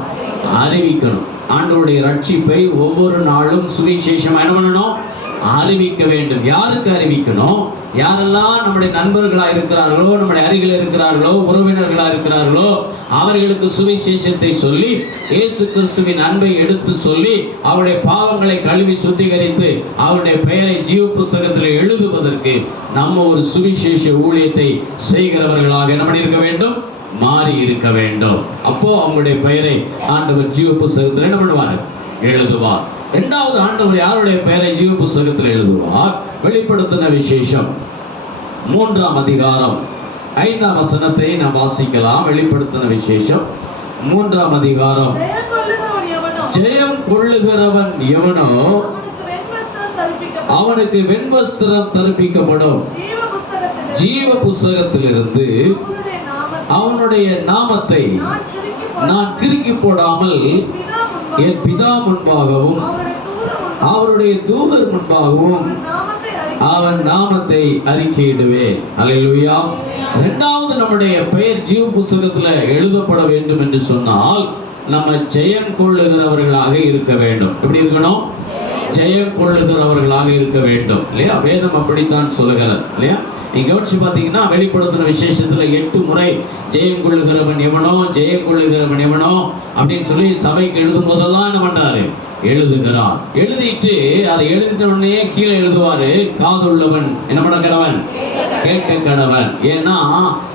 அறிவிக்கணும். ஆண்டவருடைய ரட்சிப்பை ஒவ்வொரு நாளும் சுவிசேஷம் என்ன பண்ணணும்? அறிவிக்க வேண்டும். யாருக்கு அறிவிக்கணும்? யாரெல்லாம் நம்முடைய நண்பர்களா இருக்கிறார்களோ, நம்முடைய அருகில் இருக்கிறார்களோ, உறவினர்களா இருக்கிறார்களோ அவர்களுக்கு சுவிசேஷத்தை சொல்லி இயேசு கிறிஸ்துவின் அன்பை எடுத்து சொல்லி அவருடைய பாவங்களை கழுவி சுத்திகரித்து அவருடைய பெயரை ஜீவ புஸ்தகத்தில் எழுதுவதற்கு நம்ம ஒரு சுவிசேஷ ஊழியத்தை செய்கிறவர்களாக என்ன பண்ணியிருக்க வேண்டும்? மாறி இருக்க வேண்டும். அப்போ அவங்களுடைய பெயரை ஆண்டவர் ஜீவ புஸ்தகத்தில் என்ன பண்ணுவார்? எழுதுவார். இரண்டாவது, ஆண்டவர் யாருடைய பெயரை ஜீவ புஸ்தகத்தில் எழுதுவார்? வெளிப்படுத்தின விசேஷம் 3ஆம் அதிகாரம் 5ஆம் வசனத்தை நாம் வாசிக்கலாம். வெளிப்படுத்தின விசேஷம் 3ஆம் அதிகாரம். ஜெயம் கொள்ளுகிறவன் எவனோ அவனுக்கு வெண்வஸ்திரம் தரிப்பிக்கப்படும். ஜீவ புஸ்தகத்திலிருந்து அவனுடைய நாமத்தை நான் கிறுக்கி போடாமல் என் பிதா முன்பாகவும் அவருடைய தூதர் முன்பாகவும் அவன் நாமத்தை அறிக்கையிடுவேன். அல்லேலூயா. இரண்டாவது, நம்முடைய பெயர் ஜீவ புஸ்தகத்துல எழுதப்பட வேண்டும் என்று சொன்னால் நம்ம ஜெயம் கொள்ளுகிறவர்களாக இருக்க வேண்டும். எப்படி இருக்கணும்? ஜெயம் கொள்ளுகிறவர்களாக இருக்க வேண்டும் இல்லையா? வேதம் அப்படித்தான் சொல்லுகிறது இல்லையா? நீங்க கவனிச்சு பார்த்தீங்கன்னா வெளிப்படுத்தின விசேஷத்துல 8 முறை ஜெயம் கொள்ளுகிறவன் எவனோ, ஜெயம் கொள்ளுகிறவன் எவனோ அப்படின்னு சொல்லி சபைக்கு எழுதும் போதெல்லாம் என்ன பண்றாரு? எழுதுகிறார். எழுதிட்டு அதை எழுதிட்ட உடனே கீழே எழுதுவாரு, காது உள்ளவன் என்ன பண்ண கடவன்? கேட்க கடவன். ஏன்னா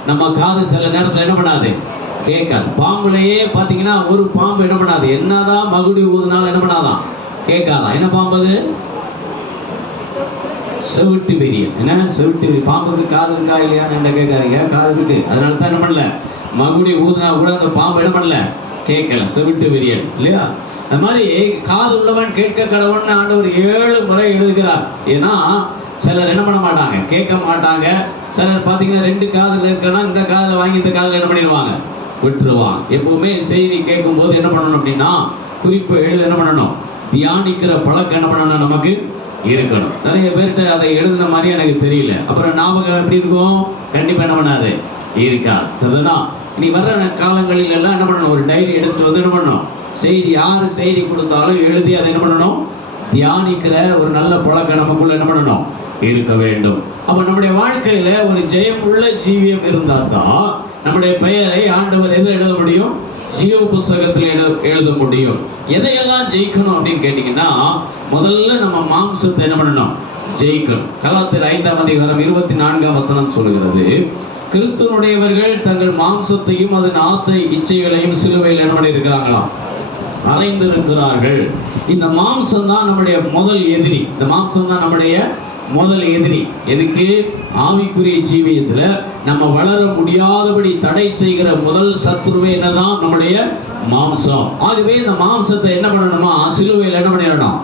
நம்ம காது சில நேரத்துல என்ன பண்ணாது? கேட்காது. பாம்புலையே பாத்தீங்கன்னா ஒரு பாம்பு என்ன பண்ணாது? என்னதான் மகுடி ஊதுனாலும் என்ன பண்ணாதான்? கேட்காதான். என்ன பாம்பு அது? செவிட்டு பெரியன். என்ன செவிட்டு பெரிய பாம்புக்கு காது இருக்கா இல்லையான்னு என்ன கேட்காதீங்க, காது இருக்கு. அதனால தான் என்ன பண்ணல, மகுடி ஊதுனா கூட அந்த பாம்பு என்ன பண்ணல, கேட்கல. செவிட்டு பெரியன் இல்லையா? அந்த மாதிரி காது உள்ளவன் கேட்க கடவுள்னு ஆண்டவர் 7 முறை எழுதுகிறார். ஏன்னா சிலர் என்ன பண்ண மாட்டாங்க, கேட்க மாட்டாங்க. சிலர் பார்த்தீங்கன்னா 2 காதுல இருக்கனா இந்த காதில் வாங்கி இந்த காதில் என்ன பண்ணிடுவாங்க, விட்டுருவாங்க. எப்பவுமே செய்தி கேட்கும் போது என்ன பண்ணணும் அப்படின்னா குறிப்பு எழுத என்ன பண்ணணும், தியானிக்கிற பழக்கம் என்ன பண்ணணும் நமக்கு இருக்கணும். நிறைய பேர்கிட்ட அதை எழுதின மாதிரி எனக்கு தெரியல. அப்புறம் ஞாபகம் எப்படி இருக்கும்? கண்டிப்பா என்ன பண்ணாது, இருக்காது. சரிதான். இனி வர்ற காலங்களில் எல்லாம் என்ன பண்ணணும், ஒரு டைரி எடுத்துட்டு வந்து என்ன பண்ணணும், செய்தி யாரு செய்தி கொடுத்தாலும் எழுதி அதை என்ன பண்ணணும், தியானிக்கிற ஒரு நல்ல பழக்கம் நமக்குள்ள என்ன பண்ணணும், இருக்க வேண்டும். அப்ப நம்முடைய வாழ்க்கையில ஒரு ஜெயமுள்ள ஜீவியம் இருந்தால் தான் நம்முடைய பெயரை ஆண்டவர் எதில் எழுத முடியும், ஜீவ புஸ்தகத்தில் எழுத முடியும். எதையெல்லாம் ஜெயிக்கணும் அப்படின்னு கேட்டீங்கன்னா, முதல்ல நம்ம மாம்சத்தை என்ன பண்ணணும், ஜெயிக்கணும். கலாத்தியர் 5ஆம் அதிகாரம் 24ஆம் வசனம் சொல்லுகிறது, கிறிஸ்துவனுடையவர்கள் தங்கள் மாம்சத்தையும் அதன் ஆசை இச்சைகளையும் சிலுவையில் என்ன பண்ணியிருக்கிறாங்களாம், அறைந்திருக்கிறார்கள். இந்த மாம்சம் தான் நம்முடைய முதல் எதிரி. இந்த மாம்சம் தான் நம்முடைய முதல் எதிரி. எதுக்கு? ஆவிக்குரிய ஜீவியத்துல நம்ம வளர முடியாதபடி தடை செய்கிற முதல் சத்துருவே என்னதான், நம்முடைய மாம்சம். ஆகவே இந்த மாம்சத்தை என்ன பண்ணணுமா, சிலுவையில் என்ன பண்ணிடணும்,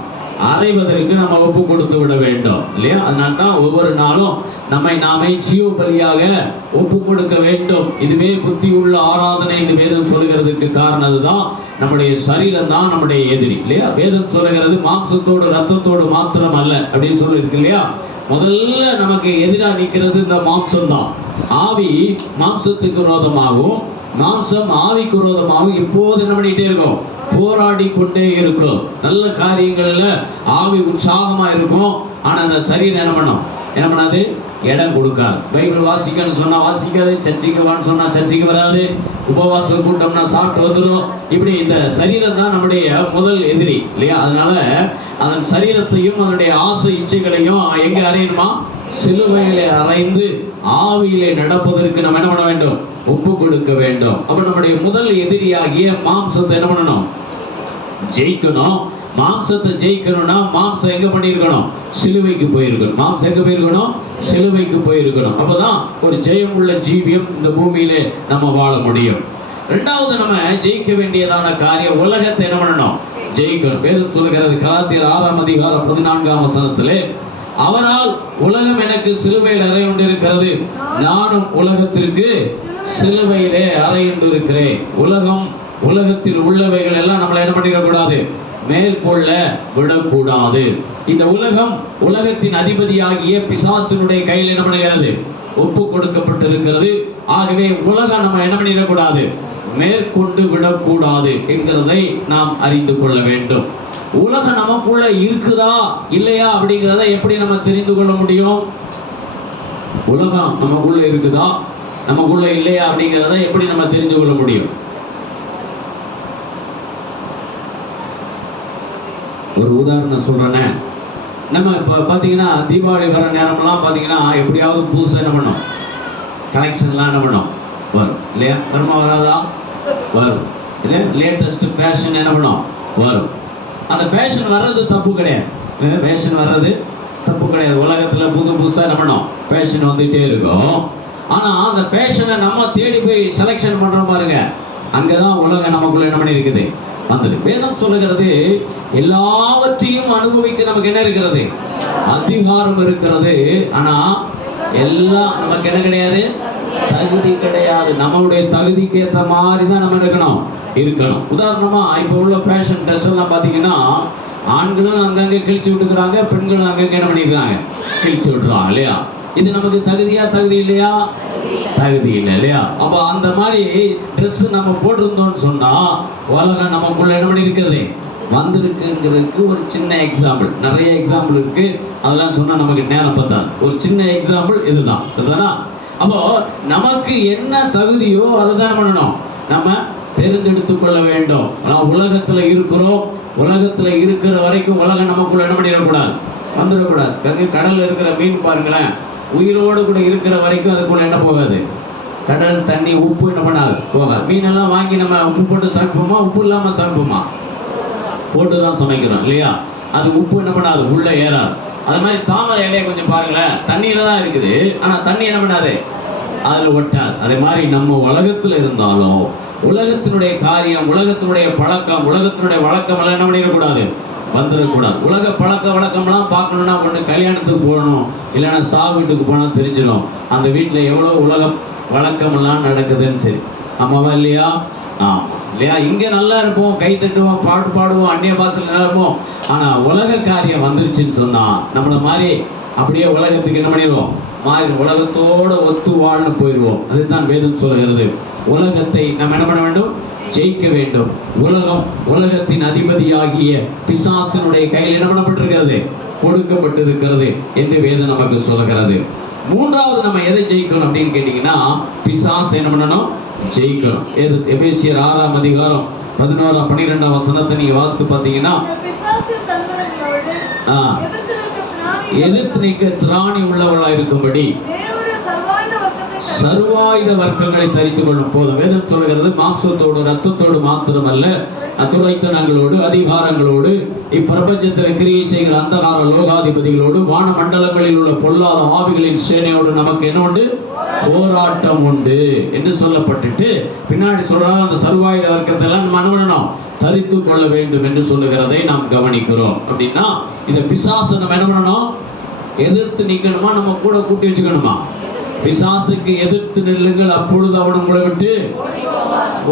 அறைவதற்கு நம்ம ஒப்பு கொடுத்து விட வேண்டும் இல்லையா? அதனால தான் ஒவ்வொரு நாளும் நம்மை நாமே ஜீவ பலியாக ஒப்பு கொடுக்க வேண்டும். இதுவே புத்தி உள்ள ஆராதனை என்று வேதம் சொல்லுகிறதுக்கு காரணம் அதுதான். நம்முடைய சரீரம் தான் நம்முடைய எதிரி இல்லையா? வேதம் சொல்லுகிறது மாம்சத்தோடு ரத்தத்தோடு மாத்திரம் அல்ல அப்படின்னு சொல்லியிருக்கு இல்லையா? முதல்ல நமக்கு எதிராக நிற்கிறது இந்த மாம்சம் தான். ஆவி மாம்சத்துக்கு விரோதமாகவும் மாம்சம் ஆவிக்கு விரோதமாகவும் இப்போது என்ன பண்ணிட்டே இருக்கோம்? போராடி கொண்டே இருக்கும். நல்ல காரியங்கள்ல ஆவி உற்சாகமா இருக்கும், ஆனா அந்த சரீரம் என்ன பண்ணாது? இடம் கொடுக்காது. பைபிள் வாசிக்கன்னு சொன்னா வாசிக்காது, சர்ச்சைக்கு வான்னு சொன்னா சர்ச்சைக்கு வராது, உபவாச கூட்டம்னா சாப்பிட்டு வந்துடும். இப்படி இந்த சரீரம் தான் நம்முடைய முதல் எதிரி இல்லையா? அதனால அதன் சரீரத்தையும் அதனுடைய ஆசை இச்சைகளையும் எங்க அறையணுமா? சிலுவையிலே அறைந்து ஆவியிலே நடப்பதற்கு நம்ம என்ன பண்ண வேண்டும்? ஒப்பு கொடுக்க வேண்டும். அப்ப நம்முடைய முதல் எதிரியாகிய மாம்சத்தை என்ன பண்ணணும்? ஜெயிக்கணும். மாம்சத்தை ஜெயிக்கணும்னா மாம்சம் எங்க பண்ணியிருக்கணும்? சிலுவைக்கு போயிருக்கணும். மாம்சம் எங்க போயிருக்கணும்? சிலுவைக்கு போயிருக்கணும். அப்பதான் ஒரு ஜெயம் உள்ள ஜீவியம் இந்த பூமியிலே நம்ம வாழ முடியும். ரெண்டாவது நம்ம ஜெயிக்க வேண்டியதான காரியம் உலகத்தை என்ன பண்ணணும்? ஜெயிக்கணும். வேதம் சொல்லுகிறது கலாத்தியர் 6ஆம் அதிகாரம் 14ஆம் வசனத்திலே, அவரால் உலகம் எனக்கு சிலுவையில் அறையுண்டிருக்கிறது, நானும் உலகத்திற்கு சிலுவையிலே அறையுண்டிருக்கிறேன். உலகத்தில் உள்ளவைகள் எல்லாம் நம்மளை என்ன பண்ணிடக்கூடாது? மேற்கொள்ள விடக்கூடாது. இந்த உலகத்தின் அதிபதியாகிய பிசாசினுடைய கையில் என்ன பண்ணுகிறது? ஒப்பு கொடுக்கப்பட்டிருக்கிறது. ஆகவே உலகம் நம்ம என்ன பண்ணிடக்கூடாது? மேற்கொண்டு விடக்கூடாது என்கிறதை நாம் அறிந்து கொள்ள வேண்டும். உலகம் நமக்குள்ள இருக்குதா இல்லையா அப்படிங்கிறத எப்படி நம்ம தெரிந்து கொள்ள முடியும்? உலகம் நமக்குள்ள இருக்குதா நமக்குள்ள இல்லையா அப்படிங்கிறத எப்படி நம்ம தெரிந்து கொள்ள முடியும்? ஒரு உதாரணம் சொல்றேனே, நம்ம இப்போ பார்த்தீங்கன்னா தீபாவளி வர நேரம்லாம் பார்த்தீங்கன்னா எப்படியாவது புதுசாக என்ன பண்ணோம்? கலெக்ஷன்லாம் என்ன பண்ணோம்? வரும் இல்லையா? வருமா வராதா? வரும் இல்லை? லேட்டஸ்ட் ஃபேஷன் என்ன பண்ணோம்? வரும். அந்த ஃபேஷன் வர்றது தப்பு கிடையாது. ஃபேஷன் வர்றது தப்பு கிடையாது. உலகத்தில் புதுசாக என்ன பண்ணோம்? ஃபேஷன் வந்துகிட்டே இருக்கும். ஆனால் அந்த ஃபேஷனை நம்ம தேடி போய் செலெக்ஷன் பண்ணுறோம் பாருங்க, அங்கே தான் உலகம் நமக்குள்ள என்ன பண்ணி இருக்குது? வந்துடு. வேதம் சொல்லுகிறது எல்லாவற்றையும் அனுபவிக்க நமக்கு என்ன இருக்கிறது? அதிகாரம் இருக்கிறது. ஆனா எல்லாம் நமக்கு என்ன கிடையாது? தகுதி கிடையாது. நம்மளுடைய தகுதிக்கு ஏற்ற மாதிரி தான் நம்ம இருக்கணும். உதாரணமா இப்ப உள்ள ஃபேஷன் ட்ரெஸ் எல்லாம் பாத்தீங்கன்னா ஆண்களும் அங்கங்க கிழிச்சு விட்டுக்கிறாங்க, பெண்களும் அங்கங்க என்ன பண்ணிக்கிறாங்க? கிழிச்சு விட்டுறாங்க இல்லையா? இது நமக்கு தகுதி இல்லையா? தகுதி இல்லை இல்லையா? அப்ப அந்த மாதிரி ட்ரெஸ் நம்ம போட்டிருந்தோம்னு சொன்னா உலகம் நமக்குள்ள என்ன பண்ணி இருக்கிறது? வந்திருக்குங்கிறதுக்கு ஒரு சின்ன எக்ஸாம்பிள். நிறைய எக்ஸாம்பிள் இருக்கு, அதெல்லாம் சொன்னா நமக்கு நேரம் பத்தாது. ஒரு சின்ன எக்ஸாம்பிள் இதுதான். சரிதானா? அப்போ நமக்கு என்ன தகுதியோ அதை தான் பண்ணணும், நம்ம தெரிந்தெடுத்து கொள்ள வேண்டும். நான் உலகத்துல இருக்கிறோம், உலகத்துல இருக்கிற வரைக்கும் உலகம் நமக்குள்ள என்ன பண்ணிடக்கூடாது? வந்துடக்கூடாது. கடல்ல இருக்கிற மீன் பாருங்களேன், உயிரோடு கூட இருக்கிற வரைக்கும் அதுக்குள்ள என்ன போகாது? கடல் தண்ணி உப்பு என்ன பண்ணாது? போகாது. மீனெல்லாம் வாங்கி நம்ம உப்பு போட்டு சமைப்போமா? உப்பு இல்லாம சமைப்போமா? போட்டு தான் சமைக்கிறோம் இல்லையா? அது உப்பு என்ன பண்ணாது? உள்ள ஏறாது. அது மாதிரி தாமரை இலையை கொஞ்சம் பாருங்களேன், தண்ணியில தான் இருக்குது, ஆனா தண்ணி என்ன பண்ணாது? அதுல ஒட்டாது. அதே மாதிரி நம்ம உலகத்துல இருந்தாலும் உலகத்தினுடைய காரியம், உலகத்தினுடைய பழக்கம், உலகத்தினுடைய வழக்கம் எல்லாம் என்ன பண்ணிடக்கூடாது? வந்துடக்கூடாது. உலக பழக்க வழக்கம்லாம் பார்க்கணும்னா ஒன்று கல்யாணத்துக்கு போகணும், இல்லைன்னா வீட்டுக்கு போனால் தெரிஞ்சிடும் அந்த வீட்டில் எவ்வளோ உலக வழக்கமெல்லாம் நடக்குதுன்னு. சரி, ஆமாவா இல்லையா? இல்லையா? இங்கே நல்லா இருப்போம், கை தட்டுவோம், பாட்டு பாடுவோம், அந்நிய பாசல் நல்லா இருப்போம். ஆனால் உலக காரியம் வந்துருச்சுன்னு சொன்னால் நம்மளை மாதிரி அப்படியே உலகத்துக்கு என்ன பண்ணிடுவோம்? மாறி உலகத்தோட ஒத்து வாழ்ந்து போயிடுவோம். அதுதான் வேதம் சொல்லுகிறது. உலகத்தை நம்ம என்ன பண்ண வேண்டும்? ஜெயிக்க வேண்டும். உலகத்தின் அதிபதியாகிய பிசாசினுடைய கையில் என்ன பண்ணப்பட்டிருக்கிறது? கொடுக்கப்பட்டிருக்கிறது என்று வேதம் நமக்கு சொல்லுகிறது. மூன்றாவது நம்ம எதை ஜெயிக்கணும் அப்படின்னு கேட்டீங்கன்னா, பிசாசு என்ன பண்ணணும்? ஜெயிக்கணும். எபேசியர் 6ஆம் அதிகாரம் 11-12 வசனத்தை நீங்க வாசித்து பார்த்தீங்கன்னா, எதிர்த்து நிற்க திராணி உள்ளவளா இருக்கும்படி சர்வாயுத வர்க்கங்களை தரித்துக் கொள்ளும். போதும். வேதம் சொல்கிறது மாம்சத்தோடு ரத்தத்தோடு மாத்திரமல்ல, துரைத்தனங்களோடு அதிகாரங்களோடு இப்பிரபஞ்சத்தில் கிரியை செய்கிற அந்தகார லோகாதிபதிகளோடு வான மண்டலங்களில் உள்ள பொல்லாத ஆவிகளின் சேனையோடு நமக்கு என்ன உண்டு? போராட்டம் உண்டு என்று சொல்லப்பட்டுட்டு பின்னாடி சொல்றாங்க, அந்த சர்வாயுத வர்க்கத்தை எல்லாம் நம்ம பண்ணணும், தரித்து கொள்ள வேண்டும் என்று சொல்லுகிறதை நாம் கவனிக்கிறோம். அப்படின்னா இந்த பிசாசு நம்ம என்ன பண்ணணும்? எதிர்த்து நிக்கணுமா, நம்ம கூட கூட்டி வச்சுக்கணுமா? பிசாசுக்கு எதிர்த்து நில்லுங்கள், அப்பொழுது அவன் உங்களை விட்டு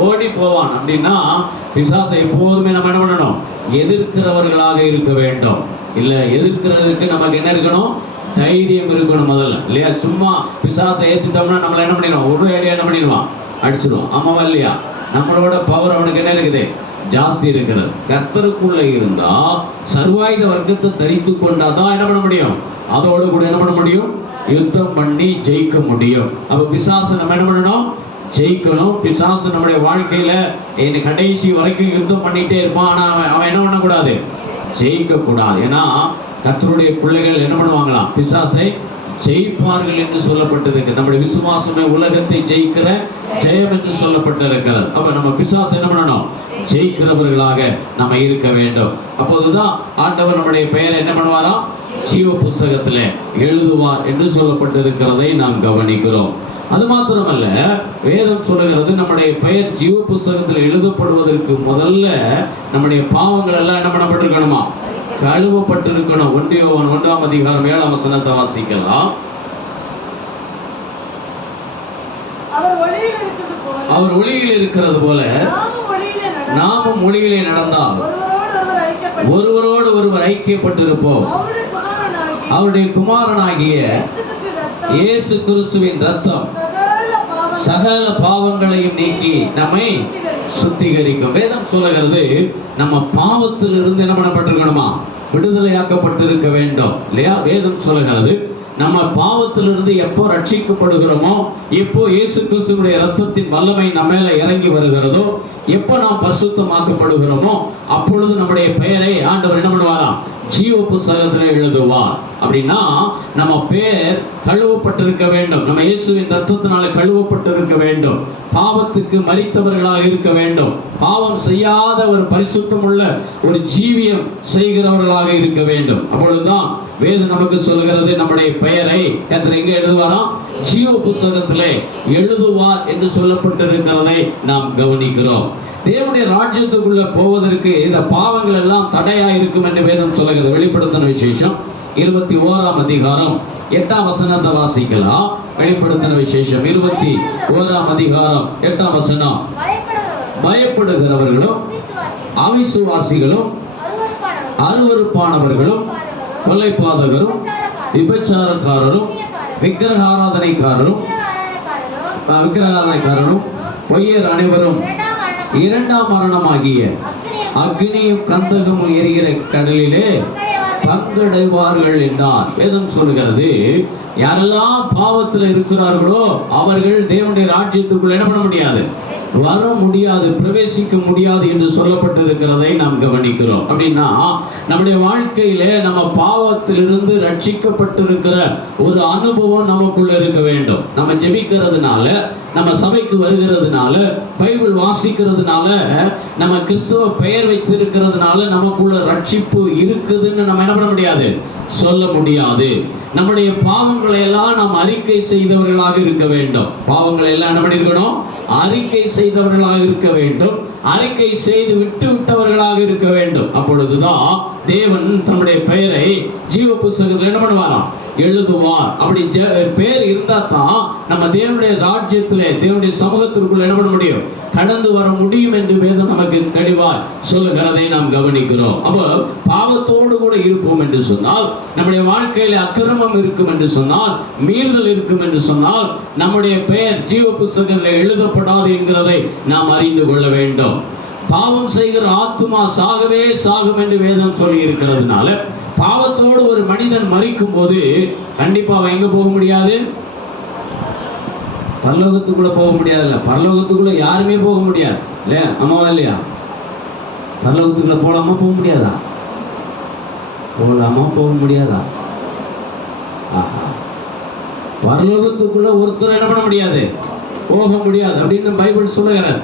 ஓடி போவான். அப்படின்னா பிசாசை எப்போதுமே நம்ம என்ன பண்ணணும்? எதிர்க்கிறவர்களாக இருக்க வேண்டும். இல்ல, எதிர்க்கிறதுக்கு நமக்கு என்ன இருக்கணும்? தைரியம் இருக்கணும் முதல்ல, இல்லையா? சும்மா பிசாசை ஏத்துட்டோம்னா நம்மள என்ன பண்ணிடுவோம்? ஒரு ஐடியா என்ன பண்ணிடுவான்? அடிச்சிடுவான். ஆமாவா இல்லையா? நம்மளோட பவர் அவனுக்கு என்ன இருக்குது? ஜாஸ்தி இருக்கிறது. கர்த்தருக்குள்ள இருந்தா சர்வாயுத வர்க்கத்தை தரித்து கொண்டாதான் என்ன பண்ண முடியும்? அதோடு கூட என்ன பண்ண முடியும்? யுத்தம் பண்ணி ஜெயிக்க முடியும். அப்ப பிசாசு நம்ம என்ன பண்ணணும்? ஜெயிக்கணும். பிசாசு நம்முடைய வாழ்க்கையில கடைசி வரைக்கும் யுத்தம் பண்ணிட்டே இருப்பான். ஆனா அவன் என்ன பண்ணக்கூடாது? ஜெயிக்க கூடாது. ஏன்னா கர்த்தருடைய பிள்ளைகள் என்ன பண்ணுவாங்களாம்? பிசாசை ஜெயிப்பார்கள் என்று சொல்லப்பட்டிருக்கு. நம்முடைய விசுவாசமே உலகத்தை ஜெயிக்கிற ஜெயம் என்று சொல்லப்பட்டிருக்கிறது. அப்ப நம்ம பிசாசை என்ன பண்ணணும்? ஜெயிக்கிறவர்களாக நம்ம இருக்க வேண்டும். அப்போதுதான் ஆண்டவர் நம்முடைய பெயரை என்ன பண்ணுவாராம்? ஜீவ புஸ்தகத்துல எழுதுவார் என்று சொல்லப்பட்டிருக்கிறதை நாம் கவனிக்கிறோம். அது மாத்திரமல்ல, வேதம் சொல்லுகிறது நம்முடைய பெயர் ஜீவ புஸ்தகத்தில் எழுதப்படுவதற்கு முதல்ல நம்முடைய பாவங்கள் எல்லாம் என்ன பண்ணப்பட்டிருக்கணுமா? கழுவப்பட்டிருக்கணும். 1 யோவான் 1ஆம் அதிகாரம் 7ஆம் வசனத்தை வாசிக்கலாம். அவர் ஒளியில் இருக்கிறது போல நாமும் ஒளியிலே நடந்தால் ஒருவரோடு ஒருவர் ஐக்கியப்பட்டிருப்போம். அவருடைய குமாரனாகிய இயேசு கிறிஸ்துவின் ரத்தம் சகல பாவங்களையும் நீக்கி நம்மை சுத்திகரிக்கும். வேதம் சொல்லுகிறது நம்ம பாவத்திலிருந்து என்ன பண்ணப்பட்டிருக்கணுமா? விடுதலையாக்கப்பட்டிருக்க வேண்டும், இல்லையா? வேதம் சொல்லுகிறது நம்ம பாவத்திலிருந்து எப்போ ரட்சிக்கப்படுகிறோமோ, எப்போ இயேசு கிறிஸ்துவினுடைய ரத்தத்தின் வல்லமை நம்ம மேல இறங்கி வருகிறதோ, எப்போ நாம் பரிசுத்தமாக்கப்படுகிறோமோ, அப்பொழுது நம்முடைய பெயரை ஆண்டவர் என்ன பண்ணுவாராம்? ஜீவ புஸ்தகத்தில் எழுதுவார். அப்படின்னா நம்ம பேர் கழுவப்பட்டிருக்க வேண்டும். நம்ம இயேசுவின் ரத்தத்தினால கழுவப்பட்டிருக்க வேண்டும். பாவத்துக்கு மரித்தவர்களாக இருக்க வேண்டும். பாவம் செய்யாத ஒரு பரிசுத்தம் உள்ள ஒரு ஜீவியம் செய்கிறவர்களாக இருக்க வேண்டும். அப்பொழுதுதான் வேதம் நமக்கு சொல்லுகிறது நம்முடைய பெயரை கர்த்தர் எங்க எழுதுவாராம்? ஜீவ புஸ்தகத்திலே எழுதுவார் என்று சொல்லப்பட்டிருக்கிறதை நாம் கவனிக்கிறோம். தேவனுடைய ராஜ்யத்துக்குள்ள போவதற்கு இந்த பாவங்கள் எல்லாம் தடையா இருக்கும் என்று வேதம் சொல்லுகிறது. வெளிப்படுத்தின விசேஷம் 21ஆம் அதிகாரம் 8ஆம் வசனத்தை வாசிக்கலாம். வெளிப்படுத்தின விசேஷம் 21ஆம் அதிகாரம் 8ஆம் வசனம். பயப்படுகிறவர்களும் அவிசுவாசிகளும் அருவருப்பானவர்களும் கொலைபாதகரும் விபச்சாரக்காரரும் விக்கிரகாராதனைக்காரரும் பொய்யர் அனைவரும் 2ஆம் மரணமாகிய அக்னியும் கந்தகமும் எரிகிற கடலிலே பங்கடைவார்கள் என்றார். வேதம் சொல்லுகிறது யாரெல்லாம் பாவத்தில் இருக்கிறார்களோ அவர்கள் தேவனுடைய ராஜ்யத்துக்குள் என்ன பண்ண முடியாது? வர முடியாது, பிரவேசிக்க முடியாது என்று சொல்லப்பட்டிருக்கிறதை நாம் கவனிக்கிறோம். அப்படின்னா நம்முடைய வாழ்க்கையில நம்ம பாவத்திலிருந்து ரட்சிக்கப்பட்டிருக்கிற ஒரு அனுபவம் நமக்குள்ள இருக்க வேண்டும். நம்ம ஜெபிக்கிறதுனால, நம்ம சபைக்கு வருகிறதுனால, பைபிள் வாசிக்கிறதுனால, நம்ம கிறிஸ்துவ பெயர் வைத்திருக்கிறதுனால நமக்குள்ள ரட்சிப்பு இருக்குதுன்னு நம்ம என்ன பண்ண முடியாது? சொல்ல முடியாது. நம்முடைய பாவங்களை எல்லாம் நாம் அறிக்கை செய்தவர்களாக இருக்க வேண்டும். பாவங்களை எல்லாம் என்ன பண்ணிருக்கணும்? அறிக்கை செய்தவர்களாக இருக்க வேண்டும். அறிக்கை செய்து விட்டு விட்டவர்களாக இருக்க வேண்டும். அப்பொழுதுதான் தேவன் தன்னுடைய பெயரை ஜீவ புஸ்தகத்தில் என்ன பண்ணுவாராம்? எழுதுவார். அப்படி பெயர் இருந்தா தான் நம்ம தேவனுடைய ராஜ்யத்திலே, தேவனுடைய சமூகத்திற்குள்ள என்ன பண்ண முடியும்? கடந்து வர முடியும் என்று வேதம் நமக்கு தெளிவாய் சொல்லுகிறதை நாம் கவனிக்கிறோம். அப்போ பாவத்தோடு கூட இருப்போம் என்று சொன்னால், நம்முடைய வாழ்க்கையில அக்கிரமம் இருக்கும் என்று சொன்னால், மீறுதல் இருக்கும் என்று சொன்னால், நம்முடைய பெயர் ஜீவ புஸ்தகத்தில் எழுதப்படாது என்கிறதை நாம் அறிந்து கொள்ள வேண்டும். பாவம் செய்கிற ஆத்துமா சாகவே சாகும் என்று வேதம் சொல்லி இருக்கிறதுனால, பாவத்தோடு ஒரு மனிதன் மரிக்கும் போது கண்டிப்பா அவன் எங்க போக முடியாது? பரலோகத்துக்குள்ள போக முடியாதுல்ல. பரலோகத்துக்குள்ள யாருமே போக முடியாது, இல்லையா? ஆமாவா இல்லையா? பரலோகத்துக்குள்ள போலாமா? போக முடியாதா? போகலாமா? போக முடியாதா? பரலோகத்துக்குள்ள ஒருத்தர் என்ன பண்ண முடியாது? போக முடியாது அப்படின்னு பைபிள் சொல்லுகிறது.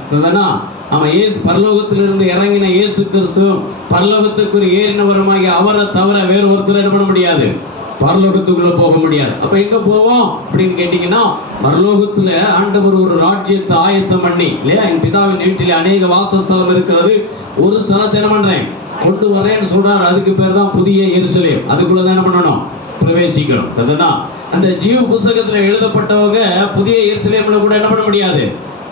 அவன் பரலோகத்திலிருந்து இறங்கின இயேசு கிறிஸ்துவும் பரலோகத்துக்கு ஏறினவருமாகிய அவரை தவிர வேறு ஒருத்தர் என்ன பண்ண முடியாது? பரலோகத்துக்குள்ள போக முடியாது. அப்ப எங்க போவோம் அப்படின்னு கேட்டீங்கன்னா, பரலோகத்துல ஆண்டவர் ஒரு ராஜ்யத்தை ஆயத்தம் பண்ணி, இல்லையா? என் பிதாவின் வீட்டிலே அநேக வாசஸ்தலம் இருக்கிறது, ஒரு ஸ்தலத்தை என்ன பண்றேன்? கொண்டு வரேன்னு சொல்றாரு. அதுக்கு பேர் தான் புதிய எருசலேம். அதுக்குள்ளதான் என்ன பண்ணணும்? பிரவேசிக்கணும். சரிதானா? அந்த ஜீவ புஸ்தகத்துல எழுதப்பட்டவங்க புதிய எருசலேம்ல கூட என்ன பண்ண முடியாது,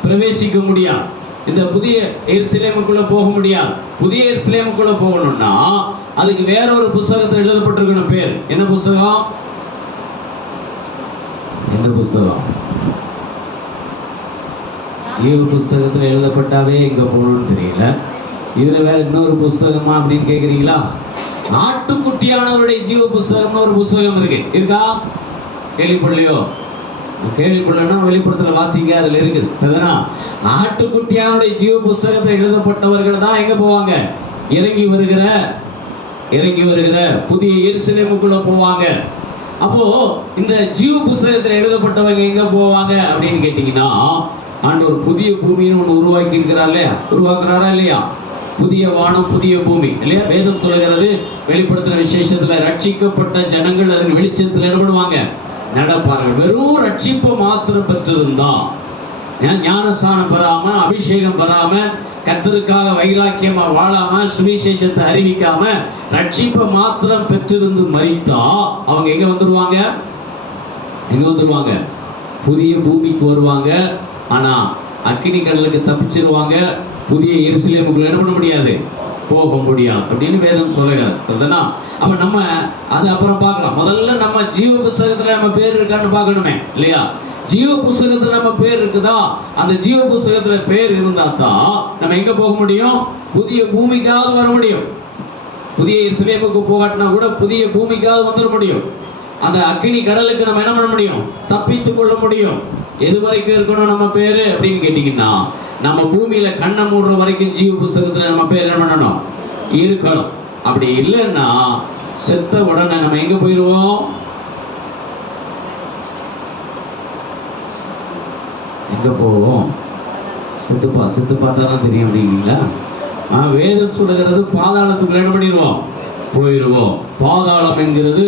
பிரவேசிக்க முடியாது. இந்த புதிய எருசலேமுக்குள்ள போக முடியாது. புதிய எருசலேமுக்குள்ள போகணும்னா அதுக்கு வேற ஒரு புஸ்தகத்தில் எழுதப்பட்டிருக்கணும். பேர் என்ன புஸ்தகம்? எந்த புஸ்தகம்? ஜீவ புஸ்தகத்தில் எழுதப்பட்டாவே எங்க போகணும்னு தெரியல. இதுல வேற இன்னொரு புஸ்தகமா அப்படின்னு கேக்குறீங்களா? ஆட்டுக்குட்டியானவருடைய ஜீவ புஸ்தகம்னு ஒரு புஸ்தகம் இருக்கா? கேள்விப்படலையோ? கேள்விப்படலன்னா வெளிப்படத்துல வாசிங்க, அதுல இருக்குது. சரிதானா? ஆட்டுக்குட்டியானுடைய ஜீவ புஸ்தகத்தில் எழுதப்பட்டவர்கள் தான் எங்க போவாங்க? இறங்கி வருகிற புதிய எருசலேமுக்குள்ள போவாங்க. அப்போ இந்த ஜீவ புஸ்தகத்தில் எழுதப்பட்டவங்க எங்க போவாங்க அப்படின்னு கேட்டீங்கன்னா, ஆண்டவர் புதிய பூமின்னு ஒன்று உருவாக்கி உருவாக்குறாரா இல்லையா? புதிய வானம் புதிய பூமி இல்லையா? வேதம் சொல்லுகிறது, வெளிப்படுத்தின விசேஷத்துல ரட்சிக்கப்பட்ட ஜனங்கள் அதன் வெளிச்சத்தில் என்ன பண்ணுவாங்க? நடப்பார்கள். வெறும் ரட்சிப்பு மாத்திரம் பெற்றிருந்தா, ஞானஸ்நானம் பெறாம, அபிஷேகம் பெறாம, கர்த்தருக்காக வைராக்கியமா வாழாம, சுவிசேஷத்தை அறிவிக்காம, ரட்சிப்பை மாத்திரம் பெற்றிருந்து மரித்தா அவங்க எங்க வந்துருவாங்க? புதிய பூமிக்கு வருவாங்க. ஆனா அக்கினி கடலுக்கு தப்பிச்சிருவாங்க. புதிய எருசலேமுக்குள்ள என்ன பண்ண முடியாது, போக முடியாது அப்படின்னு வேதம் சொல்லுகிறது. சரிதானா? அப்ப நம்ம அது அப்புறம் பார்க்கலாம். முதல்ல நம்ம ஜீவ புஸ்தகத்துல நம்ம பேர் இருக்கான்னு பார்க்கணுமே இல்லையா? ஜீவ புஸ்தகத்துல நம்ம பேர் இருக்குதா? அந்த ஜீவ புஸ்தகத்துல பேர் இருந்தா தான் நம்ம எங்க போக முடியும்? புதிய பூமிக்காவது வர முடியும். புதிய எருசலேமுக்கு போகாட்டினா கூட புதிய பூமிக்காவது வந்துட முடியும். அந்த அக்கினி கடலுக்கு நம்ம என்ன பண்ண முடியும்? தப்பித்துக் கொள்ள முடியும். எது வரைக்கும் இருக்கணும் நம்ம பேரு அப்படின்னு கேட்டீங்கன்னா, நம்ம பூமியில கண்ணை மூடுற வரைக்கும் ஜீவ புஸ்தகத்துல நம்ம பேர் என்ன பண்ணணும்? இருக்கணும். அப்படி இல்லைன்னா செத்த உடனே நம்ம எங்க போயிடுவோம்? எங்க போவோம்? செத்து பார்த்தாதான் தெரியும் அப்படிங்களா? வேதம் சொல்லுகிறது பாதாளத்துக்குள்ள என்ன பண்ணிடுவோம்? போயிடுவோம். பாதாளம் என்கிறது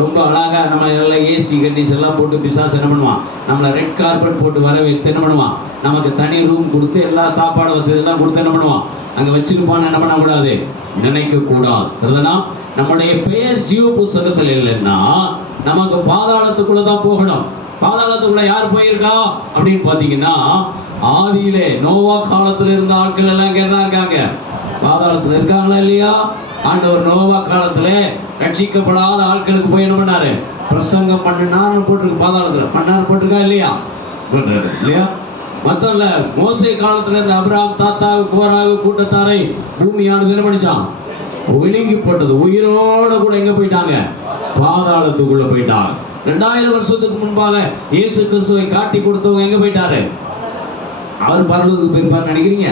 ரொம்ப அழகா நம்ம எல்லாம் ஏசி கண்டிஷன் எல்லாம் போட்டு பிசாசு என்ன பண்ணுவான்? நம்மளை ரெட் கார்பெட் போட்டு வரவேற்று என்ன பண்ணுவான்? நமக்கு தனி ரூம் கொடுத்து எல்லா சாப்பாடு வசதி எல்லாம் கொடுத்து என்ன பண்ணுவான்? அங்க வச்சிருப்பான்னு என்ன பண்ணக்கூடாது, நினைக்க கூடாது. சரிதானா? நம்முடைய பெயர் ஜீவ புஸ்தகத்தில் இல்லைன்னா நமக்கு பாதாளத்துக்குள்ளதான் போகணும். பாதாளத்துக்குள்ள யார் போயிருக்கா அப்படின்னு பாத்தீங்கன்னா, ஆதியிலே நோவா காலத்துல இருந்த ஆட்கள் எல்லாம் இங்க தான் இருக்காங்க. பாதாளத்துல இருக்காங்களா இல்லையா? ஆண்டவர் நோவா காலத்துல ரட்சிக்கப்படாத ஆட்களுக்கு போய் என்ன பண்ணாரு? பிரசங்கம் பண்ணினான்னு போட்டிருக்கு. பாதாளத்துல பண்ணாரு போட்டிருக்கா இல்லையா? இல்லையா? மத்தல்ல மோசே காலத்துல இருந்த அபிரகாம் தாத்தாவு கோராகு கூட்டத்தாரை பூமியானது என்ன பண்ணிச்சான்? விழுங்கி போட்டது. உயிரோட கூட எங்க போயிட்டாங்க? பாதாளத்துக்குள்ள போயிட்டாங்க. 2000 வருஷத்துக்கு முன்பாக இயேசு கிறிஸ்துவை காட்டி கொடுத்தவங்க எங்க போயிட்டாரு? அவர் பரலோகத்துக்கு போயிருப்பார் நினைக்கிறீங்க?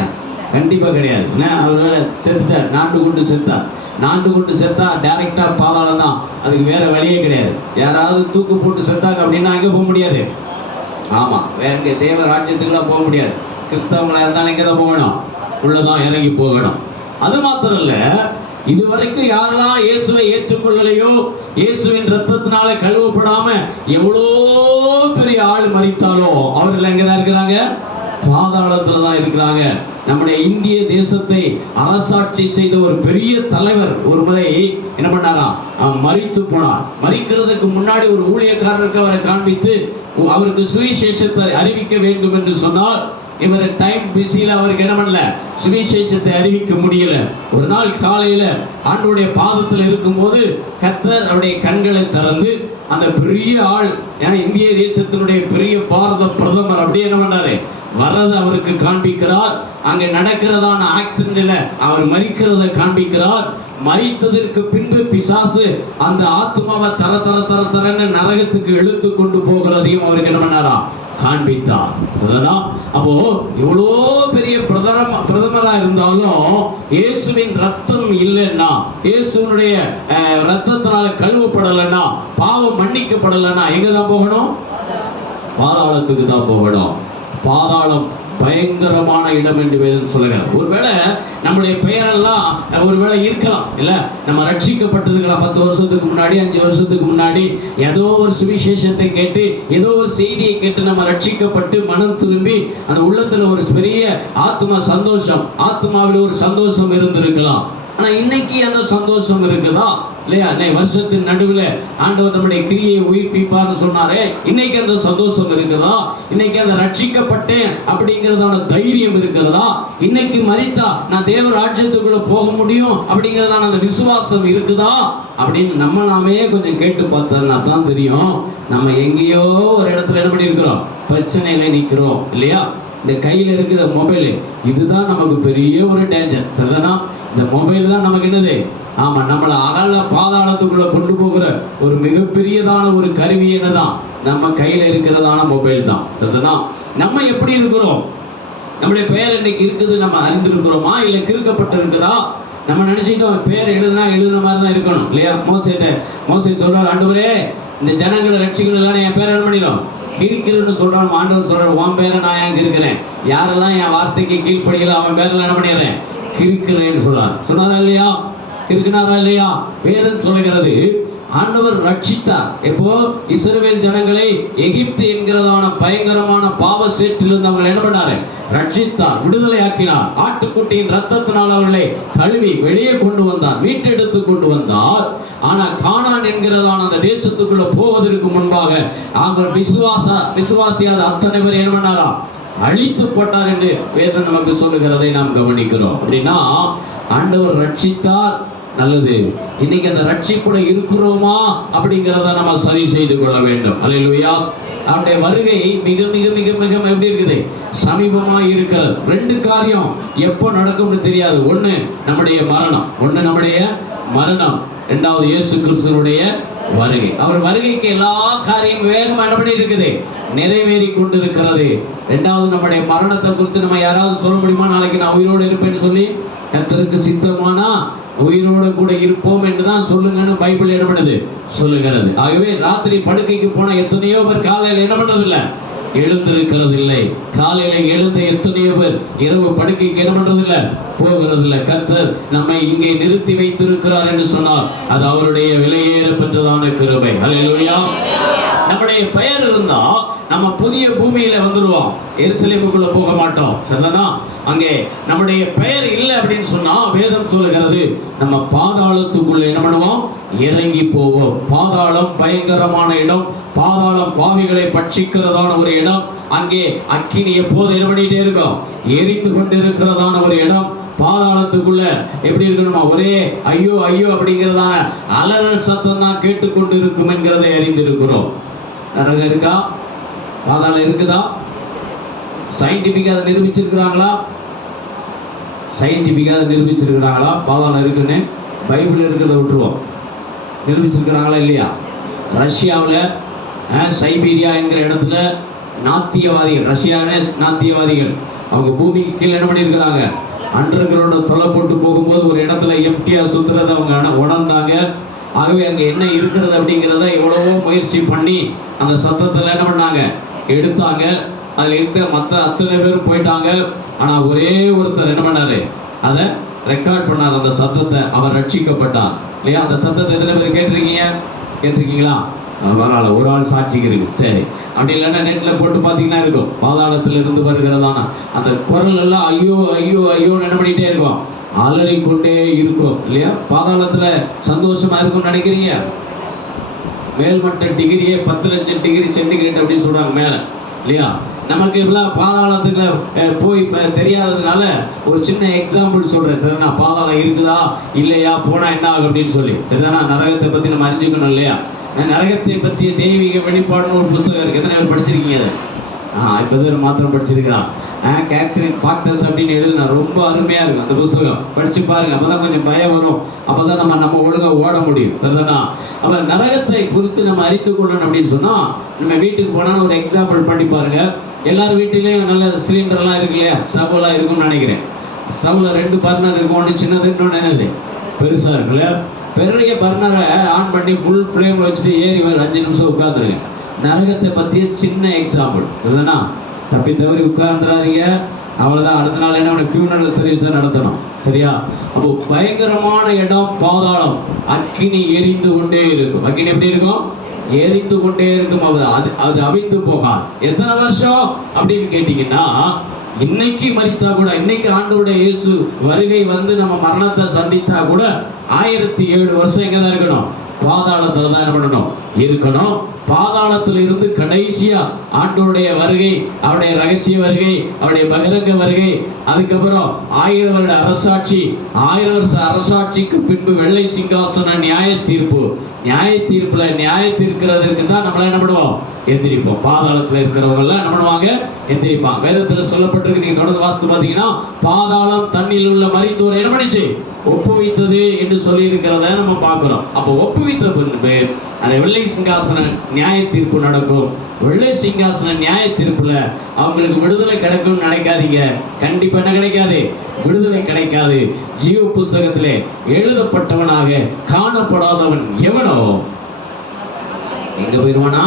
கண்டிப்பா கிடையாது. அவர் செத்தார், நாண்டு கொண்டு செத்தா டைரக்டா பாதாளம் தான். அதுக்கு வேற வழியே கிடையாது. யாராவது தூக்கு போட்டு செத்தாங்க அப்படின்னா அங்க போக முடியாது. ஆமா, வேற தேவ ராஜ்யத்துக்குலாம் போக முடியாது. கிறிஸ்தவங்களா இருந்தாலும் எங்க தான் போகணும்? உள்ளதான் இறங்கி போகணும். அது மாத்திரம் இல்ல, இதுவரைக்கும் யாரெல்லாம் இயேசுவை ஏற்றுக்கொள்ளலையோ, இயேசுவின் ரத்தத்தினால கழுவப்படாம எவ்வளோ பெரிய ஆள் மரித்தாலோ அவர்கள் எங்கதான் இருக்கிறாங்க? பாதாளத்துலதான் இருக்கிறாங்க. நம்முடைய இந்திய தேசத்தை அரசாட்சி செய்த ஒரு பெரிய தலைவர் ஒரு முறை என்ன பண்ணாராம்? அவன் மரித்து போனார். மரிக்கிறதுக்கு முன்னாடி ஒரு ஊழியக்காரருக்கு அவரை காண்பித்து அவருக்கு சுவிசேஷத்தை அறிவிக்க வேண்டும் என்று சொன்னார். இவர் டைம் பிஸியில் அவருக்கு என்ன பண்ணல? சுவிசேஷத்தை அறிவிக்க முடியல. ஒரு நாள் காலையில ஆண்டவருடைய பாதத்தில் இருக்கும்போது கர்த்தர் அவருடைய கண்களை திறந்து அந்த பெரிய ஆள், ஏன்னா இந்திய தேசத்தினுடைய பெரிய பாரத பிரதமர் அப்படியே என்ன பண்றாரு? வர்றதை அவருக்கு காண்பிக்கிறார். அங்க நடக்கிறதான ஆக்சிடென்ட்ல அவர் மரிக்கிறத காண்பிக்கிறார். மரித்ததற்கு பின்பு பிசாசு அந்த ஆத்மாவை தரன்னு நரகத்துக்கு இழுத்து கொண்டு போகிறதையும் அவருக்கு என்ன பண்ணாரா? காண்பித்தார். அப்போ எவ்வளோ பெரிய பிரதமரா இருந்தாலும் இயேசுவின் ரத்தம் இல்லைன்னா, இயேசுனுடைய ரத்தத்தினால கழுவப்படலைன்னா, பாவம் மன்னிக்கப்படலைன்னா எங்க தான் போகணும்? பாதாளத்துக்கு தான் போகணும். பாதாளம் பயங்கரமான இடம் என்று வேதம் சொல்லுகிறார். ஒருவேளை நம்முடைய பெயரெல்லாம் ஒருவேளை இருக்கலாம் இல்ல, நம்ம ரட்சிக்கப்பட்டிருக்கலாம். 10 வருஷத்துக்கு முன்னாடி, 5 வருஷத்துக்கு முன்னாடி ஏதோ ஒரு சுவிசேஷத்தை கேட்டு, ஏதோ ஒரு செய்தியை கேட்டு நம்ம ரட்சிக்கப்பட்டு மனம் திரும்பி அந்த உள்ளத்துல ஒரு பெரிய ஆத்மா சந்தோஷம், ஆத்மாவில் ஒரு சந்தோஷம் இருந்திருக்கலாம். ஆனா இன்னைக்கு அந்த சந்தோஷம் இருக்குதா? இல்லையா? வருஷத்தின் நடுவில் ஆண்டவர் நம்முடைய கிரியை உயிர்ப்பிப்பார்னு சொன்னாரே, இன்னைக்கு அந்த சந்தோஷம் இருக்கிறதா? இன்னைக்கு அந்த ரட்சிக்கப்பட்டேன் அப்படிங்கிறதான தைரியம் இருக்கிறதா? இன்னைக்கு மரித்தா நான் தேவ ராஜ்யத்துக்குள்ள போக முடியும் அப்படிங்கிறதான அந்த விசுவாசம் இருக்குதா அப்படின்னு நம்ம நாமே கொஞ்சம் கேட்டு பார்த்தா தான் தெரியும் நம்ம எங்கேயோ ஒரு இடத்துல என்ன பண்ணியிருக்கிறோம், பிரச்சனையில நிற்கிறோம் இல்லையா? இந்த கையில் இருக்கிற மொபைல் இதுதான் நமக்கு பெரிய ஒரு டேஞ்சர். சரிதானா? இந்த மொபைல் தான் நமக்கு என்னது, ஆமா, நம்மளை அகல பாதாளத்துக்குள்ள கொண்டு போகிற ஒரு மிகப்பெரியதான ஒரு கருவி என்னதான், நம்ம கையில இருக்கிறதான மொபைல் தான். சரிதானா? நம்ம எப்படி இருக்கிறோம்? நம்முடைய பெயர் இன்னைக்கு இருக்குது நம்ம அறிந்திருக்கிறோமா, இல்லை கிறுக்கப்பட்டு இருக்குதா? நம்ம நினைச்சிட்டோம் பேர் எழுதுன மாதிரி தான் இருக்கணும் இல்லையா? மோசே சொல்றாரு, ஆண்டவரே இந்த ஜனங்களை ரட்சிக்கணும், என் பேர் என்ன பண்ணிடும் கிறுக்கிறன்னு சொல்றான். ஆண்டவர் சொல்றாரு, உன் பேரை நான் ஏன் கிறுக்கிறேன்? யாரெல்லாம் என் வார்த்தைக்கு கீழ்ப்படியல அவன் பேரெல்லாம் என்ன பண்ணிடுறேன், கிறுக்கிறேன்னு சொன்னாரா இல்லையா? கிறுக்கினாரா இல்லையா? வேதம் சொல்லுகிறது ஆண்டவர் ரட்சித்தார். எப்போ? இஸ்ரவேல் ஜனங்களை எகிப்து என்கிறதான பயங்கரமான பாவ சேற்றிலிருந்து அவங்களை என்ன பண்ணாரு, ரட்சித்தார், விடுதலை ஆக்கினார். ஆட்டுக்குட்டியின் ரத்தத்தினால் அவர்களை கழுவி வெளியே கொண்டு வந்தார், மீட்டெடுத்து கொண்டு வந்தார். ஆனா கானான் என்கிறதான அந்த தேசத்துக்குள்ள போவதற்கு முன்பாக அவர் விசுவாசியாத அத்தனை பேர் என்ன பண்ணாரா, அழித்து போட்டார் என்று வேதம் நமக்கு சொல்லுகிறதை நாம் கவனிக்கிறோம். அப்படின்னா ஆண்டவர் ரட்சித்தார், நல்லது. இன்னைக்கு அந்த ரட்சிப்புட இருக்கிறோமா அப்படிங்கிறத நம்ம சரி செய்து கொள்ள வேண்டும். அல்லேலூயா. அவருடைய வருகை மிக மிக மிக மிக எப்படி இருக்குது, சமீபமா இருக்கிறது. ரெண்டு காரியம் எப்போ நடக்கும்னு தெரியாது. ஒண்ணு நம்முடைய மரணம், இரண்டாவது இயேசு கிறிஸ்துவினுடைய வருகை. அவர் வருகைக்கு எல்லா காரியம் வேகமா என்ன பண்ணி இருக்குது, நிறைவேறி கொண்டிருக்கிறது. இரண்டாவது நம்முடைய மரணத்தை குறித்து நம்ம யாராவது சொல்ல முடியுமா, நாளைக்கு நான் உயிரோடு இருப்பேன்னு சொல்லி? கர்த்தருக்கு சித்தமானா உயிரோடு கூட இருப்போம் என்றுதான் சொல்லுங்கன்னு பைபிள் என்ன பண்ணுது, சொல்லுகிறது. ஆகவே ராத்திரி படுக்கைக்கு போன எத்தனையோ பேர் காலையில் என்ன பண்றது இல்லை, எழுந்திருக்கிறது இல்லை. காலையில எழுந்த எத்தனையோ பேர் இரவு படுக்கைக்கு என்ன பண்றது இல்லை, போகிறது இல்லை. கர்த்தர் நம்மை இங்கே நிறுத்தி வைத்திருக்கிறார் என்று சொன்னால் அது அவருடைய விலையேற பெற்றதான கிருபை. அல்லேலூயா. நம்முடைய பெயர் இருந்தா நம்ம புதிய பூமியில வந்துருவோம், எருசலேமுக்குள்ள போக மாட்டோம். சரிதானா? அங்கே நம்முடைய பெயர் இல்லை அப்படின்னு சொன்னா வேதம் சொல்லுகிறது நம்ம பாதாளத்துக்குள்ள என்ன பண்ணுவோம், இறங்கி போவோம். பாதாளம் பயங்கரமான இடம், பாதாளம் பாவிகளை பட்சிக்கிறதான ஒரு இடம். அங்கே அக்கினி எப்போது என்ன பண்ணிட்டே இருக்கும், எரிந்து கொண்டிருக்கிறதான ஒரு இடம். பாதாளத்துக்குள்ள எப்படி இருக்கணுமா, ஒரே ஐயோ ஐயோ அப்படிங்கிறதான அலறல் சத்தம் தான் கேட்டுக்கொண்டு இருக்கும் என்கிறதை அறிந்திருக்கிறோம். நரகம் இருக்கா, பாதாளம் இருக்குதா? சயின்டிபிக்கா அதை நிரூபிச்சிருக்கிறாங்களா? பாதாளம் இருக்குன்னு பைபிள் இருக்கிறத விட்டுருவோம். நிரூபிச்சிருக்கிறாங்களா இல்லையா? ரஷ்யாவில் சைபீரியா என்கிற இடத்துல நாத்தியவாதிகள், ரஷ்யாவிலே நாத்தியவாதிகள் அவங்க பூமிக்கு கீழே என்ன பண்ணியிருக்கிறாங்க, அண்டர்களோட தொலை போட்டு போகும்போது ஒரு இடத்துல எம்டியா சுத்துறதை அவங்க உணர்ந்தாங்க. ஆகவே அங்கே என்ன இருக்கிறது அப்படிங்கிறத எவ்வளவோ முயற்சி பண்ணி அந்த சத்தத்தில் என்ன பண்ணாங்க, எடுத்தாங்க. அதில் இருக்க மற்ற அத்தனை பேரும் போயிட்டாங்க. ஆனால் ஒரே ஒருத்தர் என்ன பண்ணாரு, அதை ரெக்கார்ட் பண்ணார், அந்த சத்தத்தை. அவர் ரட்சிக்கப்பட்டார் இல்லையா? அந்த சத்தத்தை எத்தனை பேர் கேட்டிருக்கீங்களா? பரவாயில்ல, ஒரு ஆள் சாட்சிக்கு இருக்கு. சரி, அப்படி இல்லைன்னா நெட்டில் போட்டு பார்த்தீங்கன்னா இருக்கும், பாதாளத்தில் இருந்து வருகிறதான அந்த குரல் எல்லாம் ஐயோ ஐயோ ஐயோன்னு என்ன பண்ணிகிட்டே இருக்கும், அலறிக்கொண்டே இருக்கும் இல்லையா? பாதாளத்தில் சந்தோஷமா இருக்கும்னு நினைக்கிறீங்க? மேல்மட்ட டிகிரியே 10 லட்சம் டிகிரி சென்டிகிரேட் அப்படின்னு சொல்றாங்க மேலே இல்லையா? நமக்கு எல்லாம் பாதாளத்துக்கு போய் தெரியாததுனால ஒரு சின்ன எக்ஸாம்பிள் சொல்றேன். சரிதானா? பாதாளம் இருக்குதா இல்லையா, போனா என்ன ஆகும் அப்படின்னு சொல்லி. சரிதானா? நரகத்தை பத்தி நம்ம அறிஞ்சுக்கணும் இல்லையா? நரகத்தை பற்றிய தெய்வீக வெளிப்பாடுன்னு ஒரு புத்தகம் இருக்கு. எத்தனை பேர் படிச்சிருக்கீங்க அதை? இப்போ மாத்திரம் படிச்சிருக்கிறான். கேத்ரின் பாக்டர்ஸ் அப்படின்னு எழுதுனா ரொம்ப அருமையா இருக்கும் அந்த புத்தகம். படிச்சு பாருங்க, அப்பதான் கொஞ்சம் பயம் வரும். அப்பதான் நம்ம ஒழுங்கா ஓட முடியும். சரிதானா? அப்ப நரகத்தை குறித்து நம்ம அறிந்து கொள்ளணும் அப்படின்னு சொன்னா நம்ம வீட்டுக்கு போனாலும் ஒரு எக்ஸாம்பிள் பண்ணி பாருங்க. எல்லாரும் வீட்டிலையும் நல்ல சிலிண்டர்லாம் இருக்கு இல்லையா, ஸ்டவ் எல்லாம் இருக்கும்னு நினைக்கிறேன். ஸ்டவ்ல 2 பர்னர் இருக்கும், ஒன்று சின்னது, இன்னொன்று என்னது பெருசா இருக்கு இல்லையா? பெரிய பர்னரை ஆன் பண்ணி ஃபுல் ஃப்ளேம் வச்சுட்டு ஏறி ஒரு 5 நிமிஷம் உட்காந்துருங்க. நரகத்தை பற்றிய சின்ன எக்ஸாம்பிள். இதுதானா? தப்பி தவறி உட்கார்ந்துடாதீங்க, அவ்வளோதான். அடுத்த நாள் என்ன, ஃபியூனரல் சர்வீஸ் தான் நடத்தணும். சரியா? அப்போ பயங்கரமான இடம் பாதாளம். அக்கினி எரிந்து கொண்டே இருக்கும். அக்கினி எப்படி இருக்கும், எரிந்து கொண்டே இருக்கும். அது அவிந்து போகாது. எத்தனை வருஷம் அப்படின்னு கேட்டீங்கன்னா, இன்னைக்கு மரித்தா கூட, இன்னைக்கு ஆண்டவருடைய இயேசு வருகை வந்து நம்ம மரணத்தை சந்தித்தா கூட 1007 வருஷம் எங்க தான் இருக்கணும்? பாதாளத்துல தான் என்ன பண்ணணும்? இருக்கணும். பாதாளத்தில் இருந்து கடைசியா ஆண்டவருடைய வருகை, அவருடைய ரகசிய வருகை, அவருடைய பகிரங்க வருகை, அதுக்கப்புறம் 1000 வருட அரசாட்சி, 1000 வருஷ அரசாட்சிக்கு பின்பு வெள்ளை சிங்காசன நியாய தீர்ப்பு. நியாய தீர்ப்புல நியாய தீர்க்கிறதுக்கு தான் நம்மள என்ன பண்ணுவோம்? எந்திரிப்போம். பாதாளத்துல இருக்கிறவங்க எல்லாம் என்ன பண்ணுவாங்க? எந்திரிப்பாங்க. வேதத்துல சொல்லப்பட்டிருக்கு, நீங்க தொடர்ந்து வாசித்து பாத்தீங்கன்னா, பாதாளம் தண்ணியில் உள்ள மரித்தோரை என்ன பண்ணிச்சு? ஒப்புவித்தது என்று சொல்லி இருக்கிறத நம்ம பார்க்கிறோம். அப்போ ஒப்புவித்த பின்பு அந்த வெள்ளை சிங்காசன நியாய தீர்ப்பு நடக்கும். வெள்ளை சிங்காசன நியாய தீர்ப்புல அவங்களுக்கு விடுதலை கிடைக்கும்னு நினைக்காதீங்க. கண்டிப்பா என்ன கிடைக்காது? விடுதலை கிடைக்காது. ஜீவ புஸ்தகத்திலே எழுதப்பட்டவனாக காணப்படாதவன் எவனோ எங்க போயிருவானா?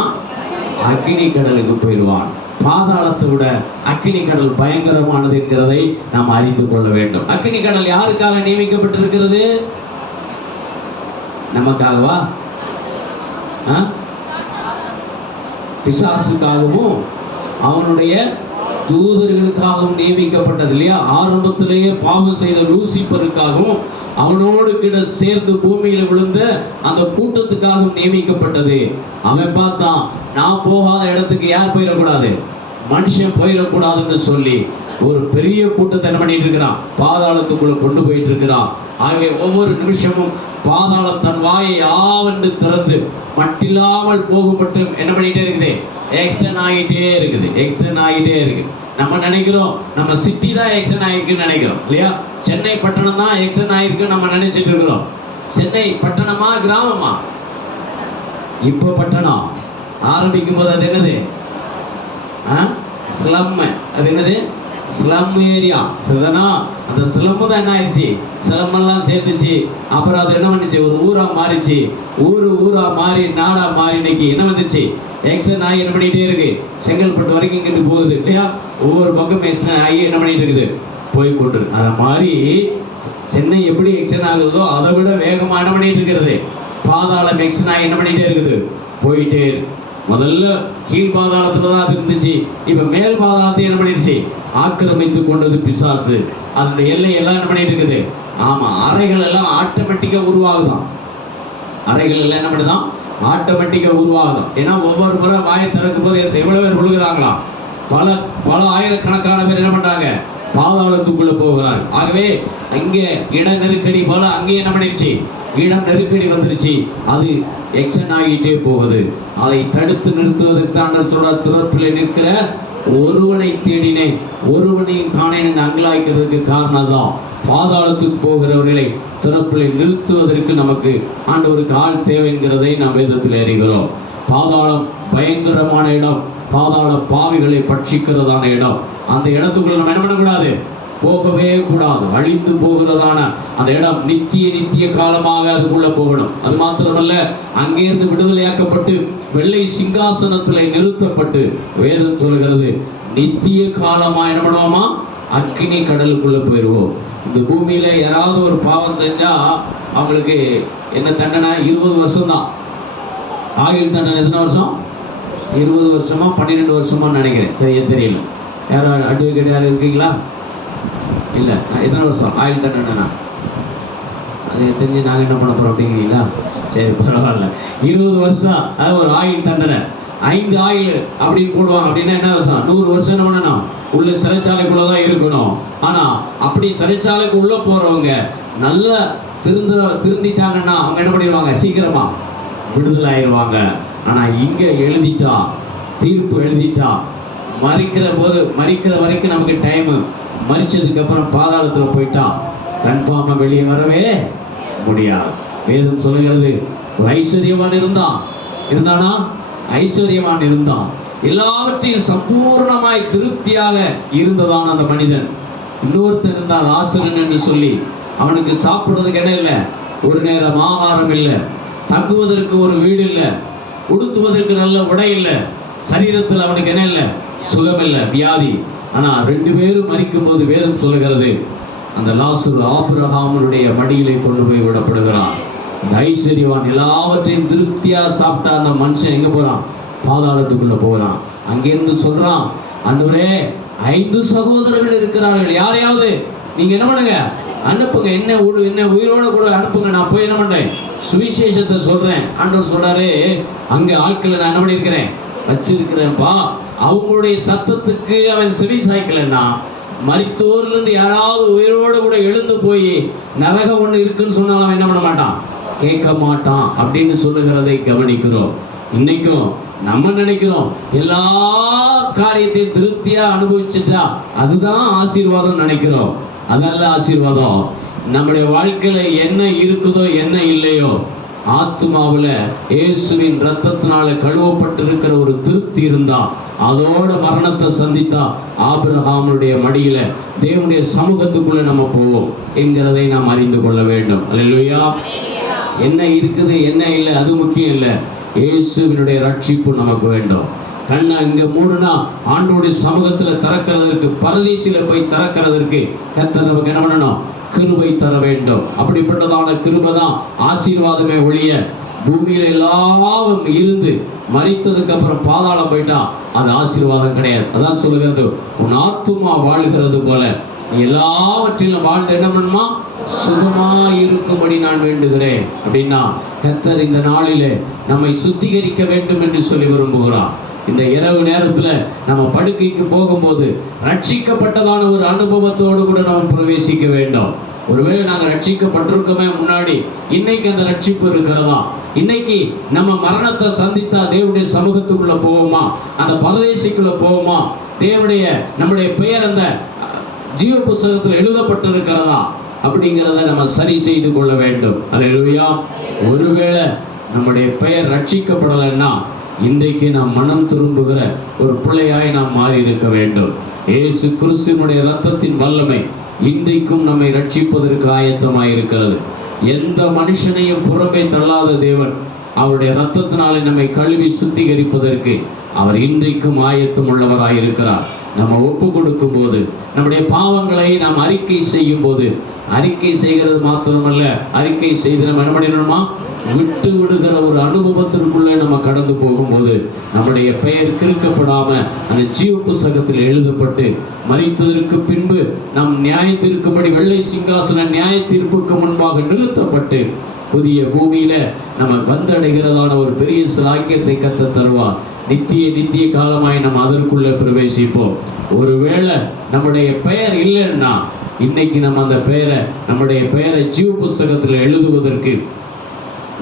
அக்கினி கடலுக்கு போயிடுவான். பாதாளத்தை விட அக்கினி கடல் பயங்கரமானது என்கிறதை நாம் அறிந்து கொள்ள வேண்டும். அக்கினி கடல் யாருக்காக நியமிக்கப்பட்டிருக்கிறது? நமக்காகவா? பிசாசுக்காகவும் அவனுடைய தூதர்களுக்காகவும் நியமிக்கப்பட்டது இல்லையா? ஆரம்பத்திலேயே பாவம் செய்த லூசிபருக்காகவும் அவனோடு கிட்ட சேர்ந்து பூமியில விழுந்த அந்த கூட்டத்துக்காகவும் நியமிக்கப்பட்டது. அவன் பார்த்தான், நான் போகாத இடத்துக்கு யார் போயிடக்கூடாது, மனுஷன் போயிடக்கூடாதுன்னு சொல்லி ஒரு பெரிய கூட்டத்தை என்ன பண்ணிட்டு இருக்கிறான்? பாதாளத்துக்குள்ள கொண்டு போயிட்டு இருக்கிறான். ஆகவே ஒவ்வொரு நிமிஷமும் பாதாளம் தன் வாயை ஆவென்று திறந்து மட்டில்லாமல் போகப்பட்டு என்ன பண்ணிட்டே இருக்குது? எக்ஸ்டெண்ட் ஆகிட்டே இருக்குது, எக்ஸ்டெண்ட் ஆகிட்டே இருக்கு. நம்ம நினைக்கிறோம் நம்ம சிட்டி தான் எக்ஸ்டெண்ட் ஆகிருக்குன்னு நினைக்கிறோம் இல்லையா? சென்னை பட்டணம் தான் எக்ஸ்டெண்ட் ஆகிருக்கு நம்ம நினைச்சிட்டு இருக்கிறோம். சென்னை பட்டணமா கிராமமா? இப்ப பட்டணம் ஆரம்பிக்கும் போது அது என்னது? ஸ்லம். அது என்னது? Slum area. சரிதானா? அந்த ஸ்லம் தான் என்ன ஆயிடுச்சு? ஸ்லம் எல்லாம் சேர்த்துச்சு. அப்புறம் அது என்ன பண்ணுச்சு? ஒரு ஊரா மாறிச்சு. ஊரா மாறி நாடா மாறி இன்னைக்கு என்ன வந்துச்சு? எக்ஸ்டெண்ட் ஆகி என்ன பண்ணிட்டே இருக்கு? செங்கல்பட்டு வரைக்கும் இங்கிட்டு போகுது இல்லையா? ஒவ்வொரு பக்கம் எக்ஸ்டெண்ட் ஆகி என்ன பண்ணிட்டு இருக்குது? போய் கொண்டு. அத மாதிரி சென்னை எப்படி எக்ஸ்டெண்ட் ஆகுதோ அதை விட வேகமா என்ன பண்ணிட்டு இருக்கிறது? பாதாளம் எக்ஸ்டெண்ட் ஆகி என்ன பண்ணிட்டே இருக்குது? போயிட்டே இருக்கு. முதல்ல கீழ் பாதாளத்துல தான் அது இருந்துச்சு. இப்ப மேல் பாதாளத்தை என்ன பண்ணிடுச்சு? ஆக்கிரமித்து கொண்டது பிசாசு. அதனுடைய எல்லை எல்லாம் என்ன பண்ணிட்டு இருக்குது? ஆமா, அறைகள் எல்லாம் ஆட்டோமேட்டிக்கா உருவாகுதான். அறைகள் எல்லாம் என்ன பண்ணுதான்? ஆட்டோமேட்டிக்கா உருவாகுதான். ஏன்னா ஒவ்வொரு முறை வாயை திறக்கும் போது எவ்வளவு பேர் விழுகிறாங்களா? பல ஆயிரக்கணக்கான பேர் என்ன பண்றாங்க? பாதாளத்துக்குள்ள போகிறார்கள். ஆகவே இங்கே இட நெருக்கடி போல அங்கே என்ன பண்ணிடுச்சு? இடம் நெருக்கடி வந்துருச்சு. அது எக்ஸ்டெண்ட் ஆகிட்டே போகுது. அதை தடுத்து நிறுத்துவதற்கு தான் சொல்ற, திறப்பில் நிற்கிற ஒருவனை தேடினேன் ஒருவனையும் காணேன் அங்கலாய்க்கிறதுக்கு காரணம் தான் பாதாளத்துக்கு போகிறவர்களை திறப்பில் நிறுத்துவதற்கு நமக்கு ஆண்டவருக்கு ஆள் தேவைங்கிறதை நாம் வேதத்தில் அறிகிறோம். பாதாளம் பயங்கரமான இடம். பாதாள பாவிகளை பட்சிக்கிறதான இடம். அந்த இடத்துக்குள்ள நம்ம என்ன பண்ணக்கூடாது? போகவே கூடாது. அழிந்து போகிறதான அந்த இடம் நித்திய காலமாக அதுக்குள்ள போகணும். அது மாத்திரமல்ல, அங்கிருந்து விடுதலையாக்கப்பட்டு வெள்ளை சிங்காசனத்துல நிறுத்தப்பட்டு வேதம் சொல்கிறது நித்திய காலமா என்ன பண்ணுவோமா? அக்கினி கடலுக்குள்ள போயிடுவோம். இந்த பூமியில யாராவது ஒரு பாவம் செஞ்சா அவங்களுக்கு என்ன தண்டனை? 20 வருஷம் தான் ஆயுள் தண்டனை. எத்தனை வருஷம்? 20 வருஷமா 12 வருஷமா நினைக்கிறேன், சரியா தெரியல. யாரும் அட்வொகேட் யாரும் இருக்கீங்களா? இல்லை. எத்தனை வருஷம் ஆயுள் தண்டனை? அது தெரிஞ்சு நாங்கள் என்ன பண்ண போகிறோம் அப்படிங்கிறீங்களா? சரி, பரவாயில்ல. 20 வருஷம் அது ஒரு ஆயுள் தண்டனை. 5 ஆயுள் அப்படின்னு போடுவாங்க. அப்படின்னா என்ன வருஷம்? 100 வருஷம் என்ன பண்ணணும்? உள்ள சிறைச்சாலைக்குள்ள தான் இருக்கணும். ஆனால் அப்படி சிறைச்சாலைக்கு உள்ள போகிறவங்க நல்லா திருந்திட்டாங்கன்னா அவங்க என்ன பண்ணிடுவாங்க? சீக்கிரமா விடுதலை ஆயிடுவாங்க. ஆனால் இங்கே எழுதிட்டா, தீர்ப்பு எழுதிட்டா, மறிக்கிற வரைக்கும் நமக்கு டைமு. மறிச்சதுக்கு அப்புறம் பாதாளத்தில் போயிட்டா கன்ஃபார்மா வெளியே வரவே முடியாது. வேதம் சொல்லுகிறது ஒரு ஐஸ்வர்யவான் இருந்தானா? ஐஸ்வர்யவான் இருந்தான். எல்லாவற்றையும் சம்பூர்ணமாய் திருப்தியாக இருந்ததான அந்த மனிதன். இன்னொருத்தன் இருந்தான் லாசரன் என்று சொல்லி. அவனுக்கு சாப்பிடுறதுக்கு என்ன இல்லை? ஒரு நேரம் ஆகாரம் இல்லை, தங்குவதற்கு ஒரு வீடு இல்லை, உடுத்துவதற்கு நல்ல உடை இல்லை, சரீரத்தில் அவனுக்கு என்ன இல்லை? சுகம் இல்லை, வியாதி. ஆனா 2 பேரும் மரிக்கும் போது வேதம் சொல்லுகிறது அந்த லாசரு ஆபிரகாமுடைய மடியிலே கொண்டு போய் விடப்படுகிறான். இந்த ஐஸ்வர்யவான் எல்லாவற்றையும் திருப்தியா சாப்பிட்டா அந்த மனுஷன் எங்க போறான்? பாதாளத்துக்குள்ள போகிறான். அங்கிருந்து சொல்றான், ஆண்டவரே 5 சகோதரர்கள் இருக்கிறார்கள், யாரையாவது நீங்க என்ன பண்ணுங்க, அனுப்புங்க. என்ன உயிரோட கூட அனுப்புங்க. நான் போய் என்ன பண்றேன், சுவிசேஷத்தை சொல்றேன். ஆண்டவர் சொல்றாரு, அங்க ஆட்களை நான் என்ன பண்ணிருக்கிறேன், வச்சிருக்கிறேன்ப்பா. அவங்களுடைய சத்தத்துக்கு அவன் செவி சாய்க்கலன்னா, மரித்தோர்ல இருந்து யாராவது உயிரோடு கூட எழுந்து போய் நரகம் ஒண்ணு இருக்குன்னு சொன்னாலும் அவன் என்ன பண்ண மாட்டான், கேட்க மாட்டான் அப்படின்னு சொல்லுகிறதை கவனிக்கிறோம். இன்னைக்கும் நம்ம நினைக்கிறோம் எல்லா காரியத்தையும் திருப்தியா அனுபவிச்சுட்டா அதுதான் ஆசீர்வாதம் நினைக்கிறோம். அதல்ல ஆசீர்வாதம். நம்முடைய வாழ்க்கையில என்ன இருக்குதோ என்ன இல்லையோ, ஆத்துமாவுல இயேசுவின் ரத்தத்தினால கழுவப்பட்டிருக்கிற ஒரு திருப்தி இருந்தா, அதோட மரணத்தை சந்தித்தா ஆபிரகாமுடைய மடியில தேவனுடைய சமூகத்துக்குள்ள நம்ம போவோம் என்கிறதை நாம் அறிந்து கொள்ள வேண்டும். அல்லேலூயா. என்ன இருக்குது என்ன இல்லை அது முக்கியம் இல்லை, இயேசுவினுடைய ரட்சிப்பு நமக்கு வேண்டும். கண்ணை இங்க மூடுனா ஆண்டோடைய சமூகத்துல திறக்கிறதற்கு, பரதீசில போய் திறக்கிறதற்கு கர்த்தர் நமக்கு என்ன பண்ணணும், கிருபை தர வேண்டும். அப்படிப்பட்டதான கிருபை தான் ஆசீர்வாதமே ஒழிய, பூமியில எல்லாம் இருந்து மரித்ததுக்கு அப்புறம் பாதாளம் போயிட்டா அது ஆசீர்வாதம் கிடையாது. அதான் சொல்லுகிறது, உன் ஆத்துமா வாழ்கிறது போல எல்லாவற்றிலும் வாழ்ந்து என்ன பண்ணுமா, சுகமா இருக்கும்படி நான் வேண்டுகிறேன் அப்படின்னா, கர்த்தர் இந்த நாளிலே நம்மை சுத்திகரிக்க வேண்டும் என்று சொல்லி விரும்புகிறார். இந்த இரவு நேரத்துல நம்ம படுக்கைக்கு போகும்போது ரட்சிக்கப்பட்டதான ஒரு அனுபவத்தோடு கூட நம்ம பிரவேசிக்க வேண்டும். ஒருவேளை நாங்க ரட்சிக்கப்பட்டிருக்கோமே முன்னாடி, இன்னைக்கு அந்த ரட்சிப்பு இருக்கிறதா? இன்னைக்கு நம்ம மரணத்தை சந்தித்தா தேவனுடைய சமூகத்துக்குள்ள போவோமா, அந்த பரதேசிக்குள்ள போவோமா? தேவனுடைய நம்முடைய பெயர் அந்த ஜீவ புஸ்தகத்தில் எழுதப்பட்டிருக்கிறதா அப்படிங்கிறத நம்ம சரி செய்து கொள்ள வேண்டும். அல்லேலூயா. ஒருவேளை நம்முடைய பெயர் ரட்சிக்கப்படலைன்னா இன்றைக்கு நாம் மனம் திரும்புகிற ஒரு பிள்ளையாய் நாம் மாறி இருக்க வேண்டும். இயேசு கிறிஸ்துவினுடைய இரத்தத்தின் வல்லமை இன்றைக்கும் நம்மை ரட்சிப்பதற்கு ஆயத்தமாய் இருக்கிறது. எந்த மனுஷனையும் புறம்பே தள்ளாத தேவன் அவருடைய இரத்தத்தினாலே நம்மை கழுவி சுத்திகரிப்பதற்கு அவர் இன்றைக்கும் ஆயத்தம் உள்ளவராய் இருக்கிறார். நம்ம ஒப்பு கொடுக்கும் போது, நம்முடைய பாவங்களை நாம் அறிக்கை செய்யும் போது, அறிக்கை செய்கிறது மாத்திரமல்ல, அறிக்கை செய்து நம்ம என்ன பண்ணிடணுமா, விட்டு விடுகிற ஒரு அனுபவத்திற்குள்ளே நம்ம கடந்து போகும்போது நம்முடைய பெயர் கிறுக்கப்படாம அந்த ஜீவ புஸ்தகத்தில் எழுதப்பட்டு மரித்ததற்கு பின்பு நம் நியாயத்திற்கும்படி வெள்ளை சிங்காசன நியாய தீர்ப்புக்கு முன்பாக நிறுத்தப்பட்டு புதிய பூமியில நம்ம வந்தடைகிறதான ஒரு பெரிய சிலாக்கியத்தை கர்த்தர் தருவார். நித்திய காலமாய் நம்ம அதற்குள்ள பிரவேசிப்போம். ஒருவேளை நம்முடைய பெயர் இல்லைன்னா இன்னைக்கு நம்ம அந்த நம்முடைய பெயரை ஜீவ புஸ்தகத்தில் எழுதுவதற்கு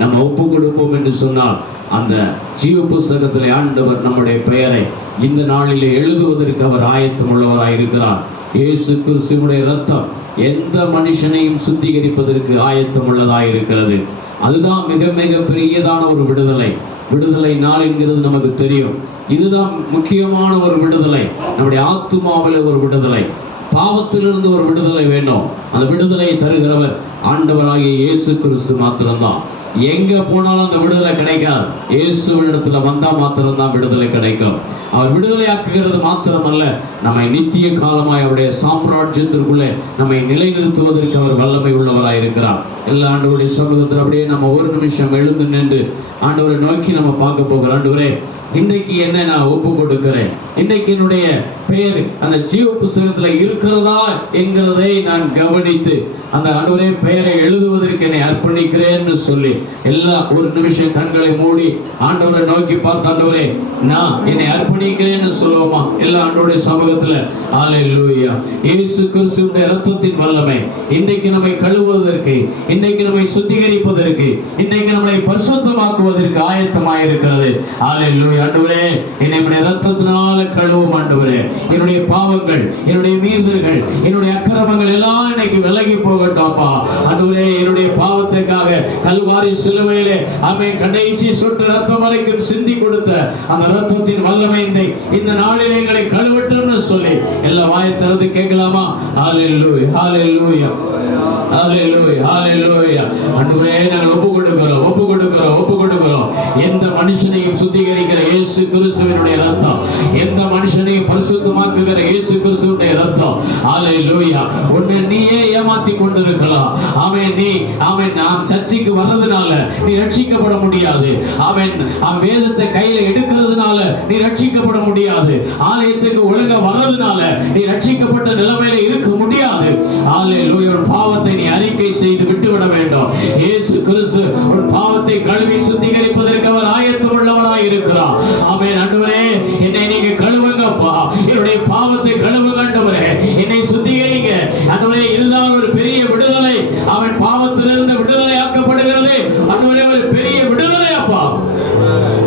நம்ம ஒப்பு கொடுப்போம் என்று சொன்னால், அந்த ஜீவ புஸ்தகத்தில் ஆண்டவர் நம்முடைய பெயரை இந்த நாளிலே எழுதுவதற்கு அவர் ஆயத்தம் உள்ளவராய் இருக்கிறார். இயேசு கிறிஸ்துவினுடைய இரத்தம் எந்த மனுஷனையும் சுத்திகரிப்பதற்கு ஆயத்தம் உள்ளதாய் இருக்கிறது. அதுதான் மிக மிக பெரியதான ஒரு விடுதலை நாள் என்கிறது நமக்கு தெரியும். இதுதான் முக்கியமான ஒரு விடுதலை. நம்முடைய ஆத்துமாவில் ஒரு விடுதலை, பாவத்திலிருந்து ஒரு விடுதலை வேண்டும். அந்த விடுதலை தருகிறவர் ஆண்டவராகிய இயேசு கிறிஸ்து மாத்திரம்தான். எங்க போனாலும் அந்த விடுதலை கிடைக்காது. இயேசுவிடத்துல வந்தா மாத்திரம்தான் விடுதலை கிடைக்கும். அவர் விடுதலையாக்குகிறது மாத்திரமல்ல, நம்மை நித்திய காலமாய் அவருடைய சாம்ராஜ்யத்திற்குள்ளே நம்மை நிலைநிறுத்துவதற்கு அவர் வல்லமை உள்ளவராய் இருக்கிறார். எல்லா ஆண்டவருடைய சமூகத்தில் அப்படியே நம்ம ஒரு நிமிஷம் எழுந்து நின்று ஆண்டவரை நோக்கி நம்ம பார்க்க போகிறோம். ஆண்டவரே, இன்னைக்கு என்ன நான் ஒப்பு கொடுக்கிறேன், இன்னைக்கு என்னுடைய பெயர் அந்த ஜீவ புஸ்தகத்துல இருக்கிறதா என்கிறதை நான் கவனித்து அந்த ஆண்டவரே பெயரை எழுதுவதற்கு என்னை அர்ப்பணிக்கிறேன்னு சொல்லி எல்லாம் ஒரு நிமிஷம் கண்களை மூடி ஆண்டவரை நோக்கி பார்த்து, ஆண்டவரே நான் என்னை அர்ப்பணிக்கிறேன்னு சொல்லுவோமா? எல்லா ஆண்டவருடைய சமூகத்துல ஹல்லேலூயா. இயேசு கிறிஸ்துவினுடைய இரத்தத்தின் வல்லமை இன்றைக்கு நம்மை கழுவுவதற்கு, இன்றைக்கு நம்மை சுத்திகரிப்பதற்கு, இன்றைக்கு நம்மை பரிசுத்தமாக்குவதற்கு ஆயத்தமாய் இருக்கிறது. ஹல்லேலூயா. ஆண்டவரே, என்னை இரத்தத்தினால கழுவும் ஆண்டவரே. என்னுடைய பாவங்கள், என்னுடைய மீறுதல்கள், என்னுடைய அக்கிரமங்கள் எல்லாம் இன்னைக்கு விலகி போகட்டாப்பா. ஆண்டவரே, என்னுடைய பாவத்துக்காக கல்வாரி சிலுவையிலே ஆமென் கடைசி சொட்டு ரத்தம் வரைக்கும் சிந்தி கொடுத்த அந்த ரத்தத்தின் வல்லமை இந்த நாளிலே எங்களை கழுவட்டும்னு சொல்லி எல்லா வாயை திறந்து கேட்கலாமா? ஹல்லேலூயா, ஹல்லேலூயா, ஹல்லேலூயா, ஹல்லேலூயா. ஆண்டவரே, நாங்கள் ஒப்பு கொடுக்கிறோம். எந்த மனுஷனையும் சுத்திகரிக்கிற இயேசு கிறிஸ்துவினுடைய ரத்தம், எந்த மனுஷனையும் பரிசுத்தமாக்குகிற இயேசு கிறிஸ்துவினுடைய ரத்தம். ஹல்லேலூயா. உன்னை நீயே ஏமாத்தி கொண்டிருக்கலாம். ஆமென் நான் சர்ச்சைக்கு வர்றதுனால நீ ரட்சிக்கப்பட முடியாது. ஆமென் வேதத்தை கையில எடுக்கிறதுனால நீ ரட்சிக்கப்பட முடியாது. ஆலயத்துக்கு ஒழுங்கா வர்றதுனால நீ ரட்சிக்கப்பட்ட நிலைமையில இருக்க முடியாது. ஹalleluya. உன் பாவத்தை நீ அறிக்கை செய்து விட்டுவிட வேண்டும். இயேசு கிறிஸ்து உன் பாவத்தை கழுவி சுத்திகரிப்பதற்கு அவர் ஆயத்தம் உள்ளவராய் இருக்கிறார். ஆமென். ஆண்டவரே, என்னை நீங்க கழுவுங்கப்பா, என்னுடைய பாவத்தை கழுவுங்க ஆண்டவரே, என்னை சுத்திகரிங்க ஆண்டவரே. இதுதான் ஒரு பெரிய விடுதலை. அவன் பாவத்திலிருந்து விடுதலை ஆக்கப்படுகிறது ஆண்டவரே, ஒரு பெரிய விடுதலை அப்பா.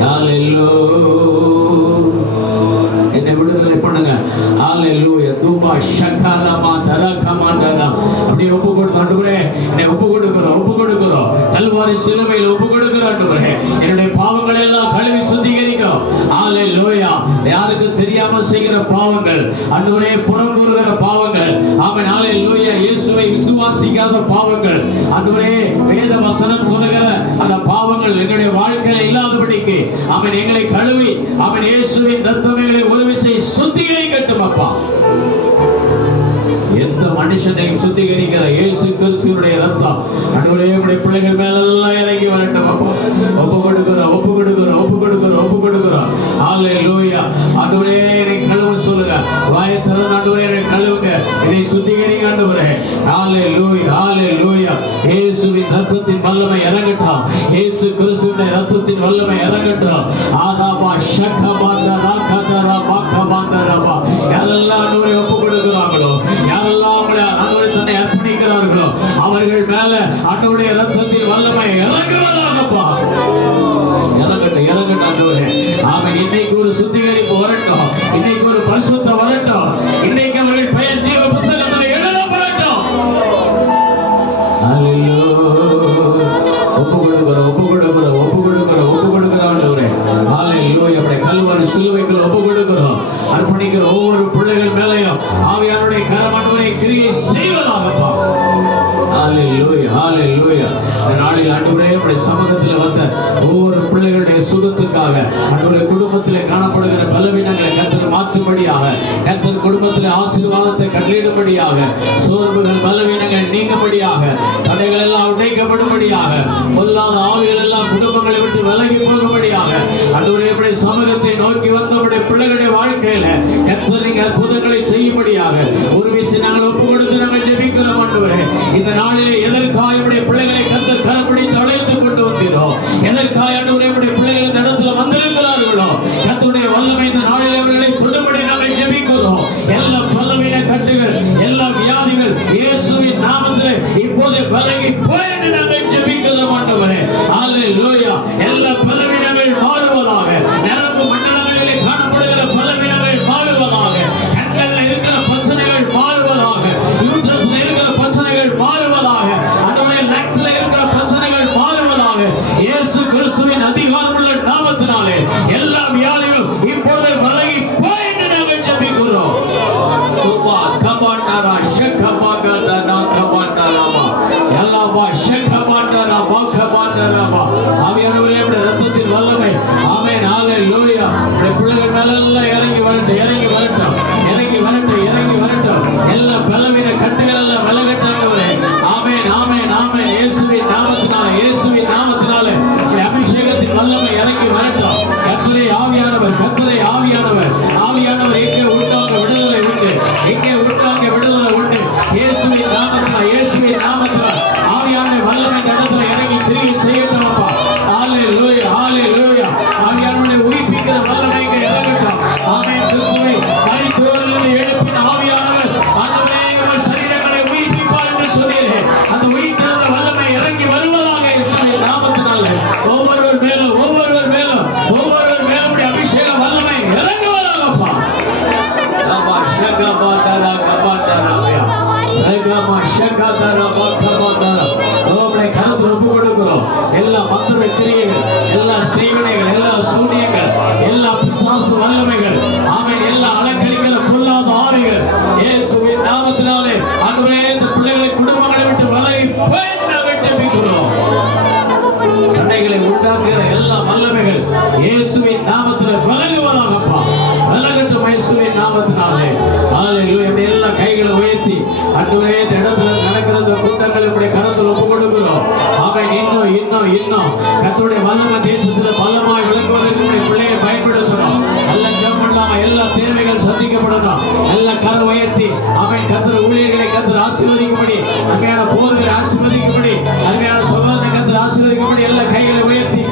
ஹalleluya. என்னை விடுதலை பண்ணுங்க. ஹalleluya. தூபா ஷகலமா தரகமாண்டா அப்படியே ஒப்பு கொடுத்து ஆண்டவரே, என்னை ஒப்பு கொடுக்கிறோம், ஒப்பு கொடுக்கிறோம். கல்வாரி சிலுவையில் ஒப்பு கொடுக்கிறோம் ஆண்டவரே. என்னுடைய பாவங்களை எல்லாம் கழுவி சுத்திகரிக்கும். ஹalleluya. யாருக்கு தெரியாம செய்கிற பாவங்கள் ஆண்டவரே, புறங்கூறுகிற பாவங்கள், ஆமென். ஹalleluya. இயேசுவை விசுவாசிக்காத பாவங்கள் ஆண்டவரே, வேத வசனம் சொல்லுகிற அந்த பாவங்கள் எங்களுடைய வாழ்க்கையில இல்லாதபடிக்கு ஆமென், எங்களை கழுவி ஆமென், இயேசுவின் ரத்தம் எங்களை ஒரு விசை சுத்திகரிக்கட்டும் அப்பா. எந்த மனுஷனையும் சுத்திகரிக்கிற இயேசு கிறிஸ்துவினுடைய ரத்தம் ஆண்டவரே, உம்முடைய பிள்ளைகள் மேலெல்லாம் இறங்கி வரட்டும் அப்பா. ஒப்பு கொடுக்கிறோம், ஒப்பு கொடுக்கிறோம், ஒப்பு கொடுக்கிறோம், ஒப்பு கொடுக்கிறோம். ஹalleluya. ஆண்டவரே, என்னை கழுவ சொல்லுங்க. வாயை திறந்து ஆண்டவரே, என்னை கழுவுங்க, என்னை சுத்திகரிங்க ஆண்டவரே. ஹalleluya, ஹalleluya. இயேசுவின் ரத்தத்தின் வல்லமை இறங்கட்டும். இயேசு கிறிஸ்துவினுடைய ரத்தத்தின் வல்லமை இறங்கட்டும். ஆதாபா ஷக்கபாண்டா ராகதரா பாக்கபாண்டரா. யாரெல்லாம் ஆண்டவரே ஒப்பு கொடுக்கிறாங்களோ, யாரெல்லாம் ஆண்டவரே தன்னை அர்ப்பணிக்கிறார்களோ, அவர்கள் மேல ஆண்டவருடைய ரத்தத்தின் வல்லமை இறங்குவதாகப்பா. இறங்கட்டும், இறங்கட்டும் ஆண்டவரே. ஆமென். இன்னைக்கு ஒரு சுத்திகரிப்பு வரட்டும், இன்னைக்கு ஒரு பரிசுத்தம் வரட்டும், இன்னைக்கு அவர்கள் பெயர் ஜீவ புத்தகத்தில் எழுதப்படட்டும். ஹalleluya. ஒப்பு கொடுக்கிறோம், ஒப்பு கொடுக்கிறோம், ஒப்பு கொடுக்கிறோம், ஒப்பு கொடுக்கிறோம் ஆண்டவரே. ஹalleluya. அப்படியே கல்வாரி சிலுவைக்குள்ள ஒப்பு கொடுக்கிறோம். அர்ப்பணிக்கிற ஒவ்வொரு பிள்ளைகள் மேலையும் ஆவியானவருடைய கரம் ஆண்டவரே கிரியை செய்வதாகப்பா. ஹalleluya, ஹalleluya. இந்த நாளில் ஆண்டவரே, உம்முடைய சமூகத்தில் வந்த ஒவ்வொரு பிள்ளைகளுடைய சுகத்துக்காக ஆண்டவரே, குடும்பத்தில் காணப்படுகிற பலவீனங்களை கர்த்தர் மாற்றும்படியாக, கர்த்தர் குடும்பத்தில் ஆசீர்வாதத்தை கட்டளையிடும்படியாக, சோர்வுகள் பலவீனங்கள் நீங்கும்படியாக, தடைகள் எல்லாம் உடைக்கப்படும்படியாக, பொல்லாத ஆவிகள் எல்லாம் குடும்பங்களை விட்டு விலகி போகும்படியாக ஆண்டவரே, உம்முடைய சமூகத்தை நோக்கி வந்த உம்முடைய பிள்ளைகளுடைய வாழ்க்கையில கர்த்தர் நீங்க அற்புதங்களை செய்யும்படியாக ஒரு விஷயம் நாங்கள் ஒப்பு கொடுத்து நாங்கள் ஜெபிக்கிறோம் ஆண்டவரே. இந்த நாளிலே எதற்காக உம்முடைய பிள்ளைகளை கர்த்தர் கரப்பிடித்து அழைத்து கொண்டு வந்தீரோ, எதற்காக ஆண்டவரே உம்முடைய பிள்ளைகள் இந்த இடத்துல வந்திருக்கிறார்களோ, கர்த்தருடைய வல்லமை இந்த நாளிலே அவர்களை தொடும்படி நாங்கள் ஜெபிக்கிறோம். எல்லா பலவீன கட்டுகள், எல்லா வியாதிகள் இயேசுவின் நாமத்திலே இப்போது விலகி போய் என்று நாங்கள் ஜெபிக்கிறோம் ஆண்டவரே. ஹalleluya. எல்லா பலவீனங்கள் மாறுவதாக, நரம்பு மண்டலங்களிலே காணப்படுகிற பலவீனங்கள் மாறுவதாக, கண்களில் இருக்கிற பிரச்சனைகள் மாறுவதாக, யூட்ரஸ்ல இருக்கிற பிரச்சனைகள் மாறுவதாக, ஆண்டவரே லங்ஸ்ல இருக்கிற பிரச்சனைகள் மாறுவதாக, இயேசு கிறிஸ்துவின் அதிகாரமுள்ள நாமத்தினாலே எல்லா வியாதிகளும் இப்பொழுது விலகி போய் என்று நாங்கள் ஜெபிக்கிறோம். துபா கபாண்டரா ஷக்கபாகதனா கபாண்டராமா எல்லாவா ஷக்கபாண்டரா வாக்கபாண்டராமா. ஆவியானவரே, உம்முடைய ரத்தத்தின் வல்லமை ஆமென். ஹalleluya. உம்முடைய பிள்ளைகள் மேலெல்லாம் இறங்கி வரட்டும், இறங்கி வரட்டும், இறங்கி வரட்டும், இறங்கி வரட்டும். எல்லா பலவீன கட்டுகள் எல்லாம் விலகட்டாங்கவரே. ஆமென், ஆமென், ஆமென். இயேசுவின் நாமத்தினாலே, இயேசுவின் நாமத்தினாலே உம்முடைய அபிஷேகத்தின் வல்லமை இறங்கி வரட்டும். கர்த்தரே ஆவியானவர், கர்த்தரே ஆவியானவர், ஆவியானவர் எங்கே உண்டாங்க விடுதலை உண்டு, எங்கே உண்டாங்க விடுதலை உண்டு. இயேசுவின் நாமத்தினாலே, இயேசுவின் நாமத்தினாலே ஆவியானவர் வல்லமை நடத்துல இறங்கி கிரியை செய்யட்டும் அப்பா. ஹalleluya, ஹalleluya. ஆவியானவரை உயிர்ப்பிக்கிற வல்லமை இங்கே இறங்கட்டும். ஆமென். கிறிஸ்துவை மரித்தோரிலிருந்து எழுப்பின ஆவியானவர் ஆண்டவரே, உங்கள் சரீரங்களை உயிர்ப்பிப்பார் என்று சொன்னீரே, அந்த உயிர்த்தெழுந்த வல்லமை இறங்கி வருவதாக இயேசுவின் நாமத்தினாலே ஒவ்வொருவர் மேலும், ஒவ்வொருவர் மேலும், ஒவ்வொருவர் மேலும் அபிஷேக வல்லமை இறங்குவதாகப்பா. ரபா ஷகபாதரா கபாதராயா ரகமா ஷகதரா கபாதரா. உம்முடைய கரத்தில் ஒப்பு கொடுக்கிறோம். எல்லா மந்திர கிரியைகள், எல்லா செய்வினைகள், எல்லா சூனியங்கள், எல்லா பிசாசு வல்லமைகள், ஆமென், எல்லா அலங்கரிக்கிற பொல்லாத ஆவிகள் இயேசுவின் நாமத்தினாலே ஆண்டவரே, இந்த பிள்ளைகளை குடும்பங்களை விட்டு விலகி போய் நாங்கள் ஜெபிக்கிறோம். தடைகளை உண்டாக்குகிற எல்லா வல்லமைகள் இயேசுவின் நாமத்திலே விலகுவதாகப்பா. விலகட்டும் இயேசுவின் நாமத்தினாலே. ஹalleluya. எல்லா கைகளை உயர்த்தி ஆண்டவரே, இந்த இடத்துல நடக்கிற இந்த கூட்டங்களை உம்முடைய கரத்தில் ஒப்பு கொடுக்கிறோம். ஆமென். இன்னும் இன்னும் இன்னும் கர்த்தருடைய வல்லமை தேசத்தில் பலமாய் விளங்குவதற்கு உம்முடைய பிள்ளையை பயன்படுத்துகிறோம். நல்ல ஜெபம் எல்லா தேவைகள் சந்திக்கப்படணும். நல்ல கரம் உயர்த்தி ஆமென். கர்த்தர் ஊழியர்களை கர்த்தர் ஆசீர்வதிக்கும்படி, அருமையான போதகரை ஆசீர்வதிக்கும்படி, அருமையான சகோதர கர்த்தர் ஆசீர்வதிக்கும்படி எல்லா கைகளை உயர்த்தி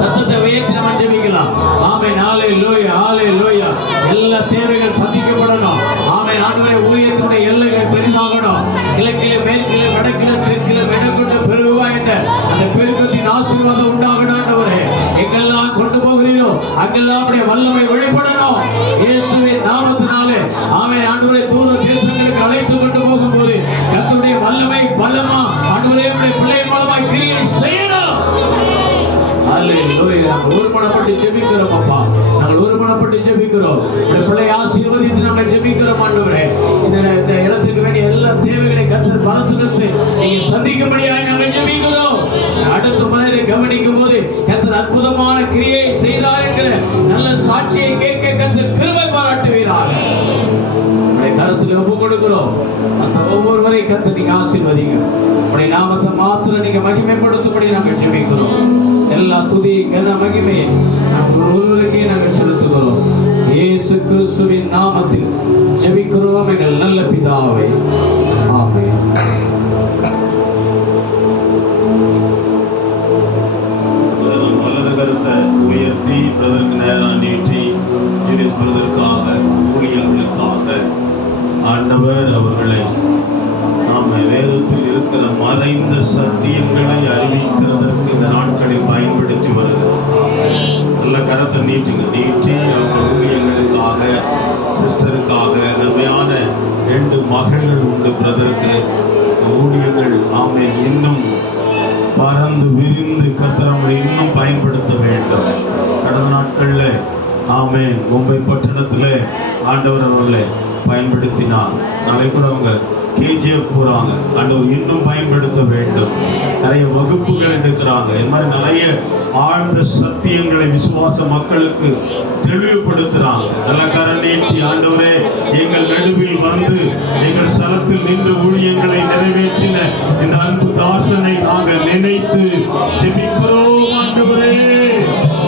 சத்தத்தை உயர்த்தி நம்ம ஜெபிக்கலாம். ஆமென். ஹalleluya, ஹalleluya. எல்லா தேவைகள் சந்திக்கப்படணும். ஆமென். ஆண்டவரே, ஊழியத்தினுடைய எல்லைகள் பெரிதாகணும். கிழக்கிலே மேற்கிலே வடக்கிலே தெற்கிலே மெனக்கொண்டு பெருகுவா என்ற அந்த பெருக்கத்தின் ஆசீர்வாதம் உண்டாகணும். ஆண்டவரே, எங்கெல்லாம் கொண்டு போகிறீரோ அங்கெல்லாம் அப்படியே வல்லமை வெளிப்படணும். இயேசுவின் நாமத்தினாலே ஆமென். ஆண்டவரே, தூர தேசங்களுக்கு அழைத்து கொண்டு போகும்போது கர்த்தருடைய வல்லமை பலமா ஆண்டவரே நம்முடைய பிள்ளை மூலமாய் கிரியை செய்யணும். ஹalleluya. நாங்கள் ஒருமனப்பட்டு ஜெபிக்கிறோம் அப்பா. நாங்கள் ஒருமனப்பட்டு ஜெபிக்கிறோம். இந்த பிள்ளை ஆசீர்வதித்து நாங்கள் ஜெபிக்கிறோம் ஆண்டவரே. இந்த இடத்துக்கு வேண்டிய எல்லா தேவைகளை கர்த்தர் பலத்திலிருந்து நீங்க சந்திக்கும்படியாக நாங்கள் ஜெபிக்கிறோம். அடுத்த முறையை கவனிக்கும் போது கர்த்தர் அற்புதமான கிரியை செய்தார் என்கிற நல்ல சாட்சியை கேட்க கர்த்தர் கிருபை பாராட்டுவீராக. கருத்துல ஒப்பு கொடுக்கிறோம். அந்த ஒவ்வொருவரை கர்த்தர் நீங்க ஆசீர்வதிங்க. உடைய நாமத்தை மாத்திரம் நீங்க மகிமைப்படுத்தும்படி நாங்கள் ஜெபிக்கிறோம். எல்லா துதி கன மகிமையை நாங்கள் ஒருவருக்கே நாங்கள் செலுத்துகிறோம். இயேசு கிறிஸ்துவின் நாமத்தில் ஜெபிக்கிறோம் எங்கள் நல்ல பிதாவே. ஆமென். வலது கருத்தை உயர்த்தி பிரதருக்கு நேரம் நீட்டி ஜீரியஸ் பிரதருக்காக ஊழியர்களுக்காக ஆண்டவர் அவர்களை நாம வேதத்தில் இருக்கிற மறைந்த சத்தியங்களை அறிவிக்கிறதற்கு இந்த நாட்களில் பயன்படுத்தி வருகிறோம். நல்ல கரத்தை நீட்டி அவங்க ஊழியர்களுக்காக சிஸ்டருக்காக அருமையான 2 மகள்கள் உண்டு பிரதருக்கு. ஊழியங்கள் ஆமை இன்னும் பறந்து விரிந்து கர்த்தரை இன்னும் பயன்படுத்த வேண்டும். கடந்த நாட்கள்ல ஆமென் மும்பை பட்டணத்துல ஆண்டவர் அவர்களை பயன்படுத்தினார். நாளை கூட அவங்க KGF போறாங்க. ஆண்டவர் இன்னும் பயன்படுத்த வேண்டும். நிறைய வகுப்புகள் எடுக்கிறாங்க. இது மாதிரி நிறைய ஆழ்ந்த சத்தியங்களை விசுவாச மக்களுக்கு தெளிவுபடுத்துறாங்க. நல்ல கரநீட்டி ஆண்டவரே எங்கள் நடுவில் வந்து எங்கள் ஸ்தலத்தில் நின்று ஊழியங்களை நிறைவேற்றின இந்த அன்பு தாசனை நாங்கள் நினைத்து ஜெபிக்கிறோம். ஆண்டவரே,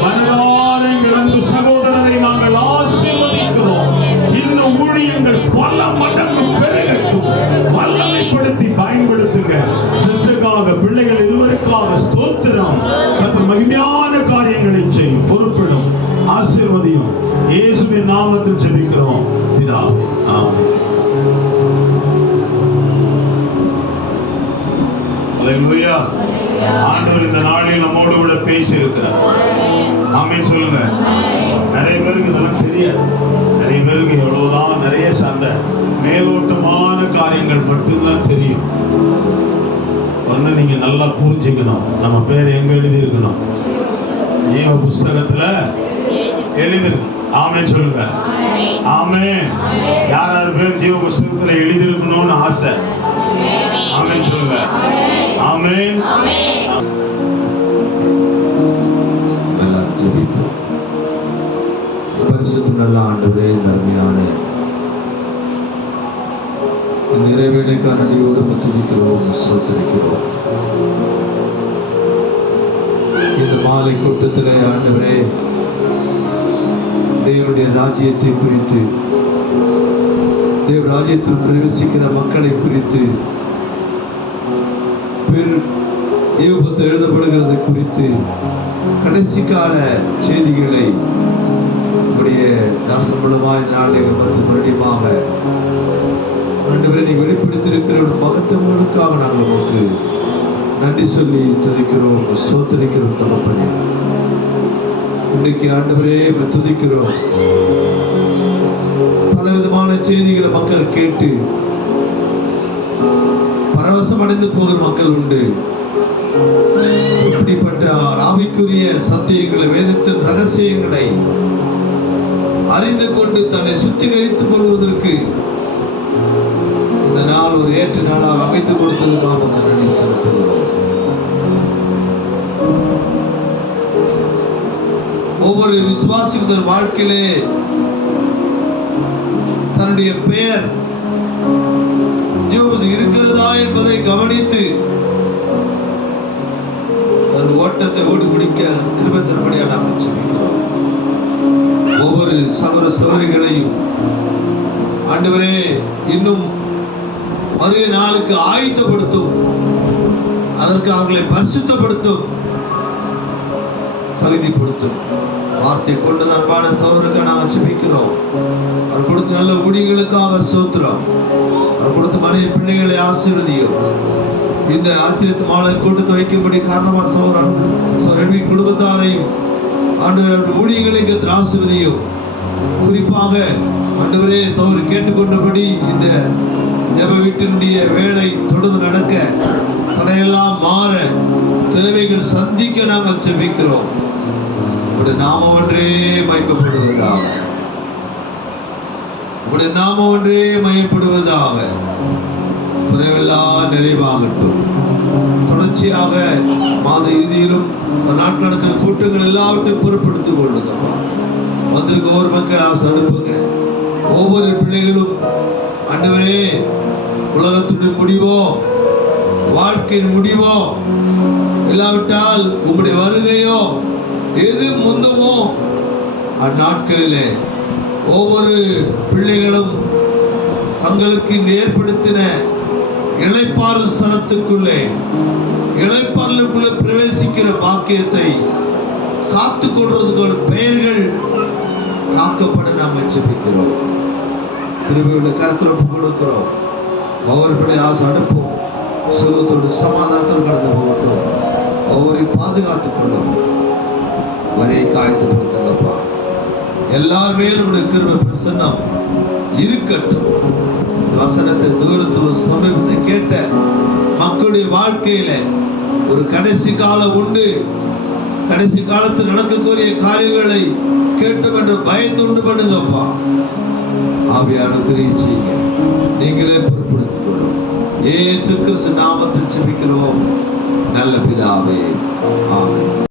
மனதார எங்கள் அன்பு சகோதரரை நாங்கள் ஆசீர்வதிக்கிறோம். இன்னும் ஊழியங்கள் பல மடங்கு பெருகட்டும். வல்லமைப்படுத்தி பயன்படுத்துங்க. சிஸ்டருக்காக பிள்ளைகள் இருவருக்காக ஸ்தோத்திரம். கர்த்தர் மகிமையான காரியங்களை செய்யும் பொறுப்பிடும் ஆசீர்வதியும் இயேசுவின் நாமத்தில் ஜெபிக்கிறோம் பிதாவே. ஆமென். ஹalleluya. ஆண்டவர் இந்த நாளில் நம்மோடு கூட பேசி இருக்கிறார். ஆமென் சொல்லுங்க. நிறைய பேருக்கு இதெல்லாம் தெரியாது. நிறைய பேருக்கு எவ்வளவுதான் நிறைய சந்தை மேலோட்டமான காரியங்கள் மட்டும்தான் தெரியும். ஒண்ணு நீங்க நல்லா புரிஞ்சுக்கணும். நம்ம பேர் எங்க எழுதி இருக்கணும்? ஜீவ புஸ்தகத்துல எழுதிருக்கு. ஆமென் சொல்லுங்க. ஆமென். யார் யார் பேர் ஜீவ புஸ்தகத்துல எழுதி இருக்கணும்னு ஆசை? ஆமென் சொல்லுங்க. ஆமென். பரிசுத்த நல்ல ஆண்டவரே, அருமையான நிறைவேலைக்கான நன்றியோடு துதிக்கிறோம், ஸ்தோத்திரிக்கிறோம். இந்த மாலை கூட்டத்தில் ஆண்டவரே, தேவனுடைய ராஜ்யத்தை குறித்து, தேவ ராஜ்யத்தில் பிரவேசிக்கிற மக்களை குறித்து, தேவ புஸ்தகம் எழுதப்படுகிறது குறித்து கடைசி கால செய்திகளை உங்களுடைய தாசன் மூலமாக நாளைகள் 10 வருடமாக ஆண்டவரை நீ வெளிப்படுத்தியிருக்கிற மகத்துவங்களுக்காக நாங்கள் உங்களுக்கு நன்றி சொல்லி துதிக்கிறோம், ஸ்தோத்திரிக்கிறோம். தகப்பனே, இன்றைக்கு ஆண்டவரே துதிக்கிறோம். பல விதமான செய்திகளை மக்கள் கேட்டு பரவசம் அடைந்து போகிற மக்கள் உண்டு. இப்படிப்பட்ட ஆவிக்குரிய சத்தியங்களை, வேதத்தின் ரகசியங்களை அறிந்து கொண்டு தன்னை சுத்திகரித்துக் கொள்வதற்கு இந்த நாள் ஒரு ஏற்ற நாளாக அமைத்துக் கொடுத்ததுக்காக நன்றி செலுத்துகிறோம். ஒவ்வொரு விசுவாசியின் வாழ்க்கையிலே தன்னுடைய பெயர் இருக்கிறதா என்பதை கவனித்து தன் ஓட்டத்தை ஓடி முடிக்க கிருபை தரும்படியாக நாம் ஜெபிக்கிறோம். ஒவ்வொரு சகோதர சகோதரிகளையும் ஆண்டவரே இன்னும் வருகை நாளுக்கு ஆயத்தப்படுத்தும், அதற்கு அவர்களை பரிசுத்தப்படுத்தும், தகுதிப்படுத்தும். வார்த்தை கொண்டு அன்பான சகோதரருக்கு நாங்கள் ஜெபிக்கிறோம். அவர் கொடுத்த நல்ல ஊழியர்களுக்காக ஸ்தோத்திரம். அவர் கொடுத்த மனைவி பிள்ளைகளை ஆசீர்வதியும். இந்த ஆச்சரியத்து மாலை கூட்டத்தை வைக்கும்படி காரணமான சகோதரன் குடும்பத்தாரையும் ஆண்டவர் ஊழியர்களுக்கு ஆசீர்வதியும். குறிப்பாக ஆண்டவரே சகோதரர் கேட்டுக்கொண்டபடி இந்த ஜெப வீட்டினுடைய வேலை தொடர்ந்து நடக்க, தடையெல்லாம் மாற, தேவைகள் சந்திக்க நாங்கள் ஜெபிக்கிறோம். உடைய நாமம் ஒன்றே மகிமைப்படுவதாக, உடைய நாமம் ஒன்றே மகிமைப்படுவதாக. குறைவெல்லாம் நிறைவாகட்டும். தொடர்ச்சியாக மாத இறுதியிலும் நாட்கள் நடக்கிற கூட்டங்கள் எல்லாவற்றையும் பொருட்படுத்திக் கொள்ளுங்க. வந்திருக்க ஒவ்வொரு மக்கள் ஆசை அனுப்புங்க. ஒவ்வொரு பிள்ளைகளும் ஆண்டவரே உலகத்துடைய முடிவோ வாழ்க்கையின் முடிவோ இல்லாவிட்டால் உங்களுடைய வருகையோ எது முந்தமோ அந்நாட்களிலே ஒவ்வொரு பிள்ளைகளும் தங்களுக்கு ஏற்படுத்தின இளைப்பாறுதல் ஸ்தலத்துக்குள்ளே இளைப்பாறுதலுக்குள்ளே பிரவேசிக்கிற பாக்கியத்தை காத்து கொள்றதுக்கான பெயர்கள் காக்கப்பட நாம் ஜெபிக்கிறோம். கிருபையுள்ள கருத்தில் ஒப்புக் கொடுக்கிறோம். ஒவ்வொரு பிள்ளை ஆசை அனுப்பும். சுகத்தோடு சமாதானத்தோடு கடந்து போகட்டும். ஒவ்வொருவரையும் பாதுகாத்துக் கொள்ளும். வரையை காயத்துப்படுத்துங்கப்பா. எல்லாருமே நம்முடைய கிருபை பிரசன்னம் இருக்கட்டும். வசனத்தை தூரத்தில் சமீபத்தை கேட்ட மக்களுடைய வாழ்க்கையில ஒரு கடைசி காலம் உண்டு. கடைசி காலத்தில் நடக்கக்கூடிய காரியங்களை கேட்டோம் என்ற பயத்தை உண்டு பண்ணுங்கப்பா. ஆவியான கிரியை செய்யுங்க. நீங்களே பொறுப்படுத்திக் கொள்ளும். இயேசு கிறிஸ்து நாமத்தில் ஜெபிக்கிறோம் நல்ல பிதாவே, ஆமென்.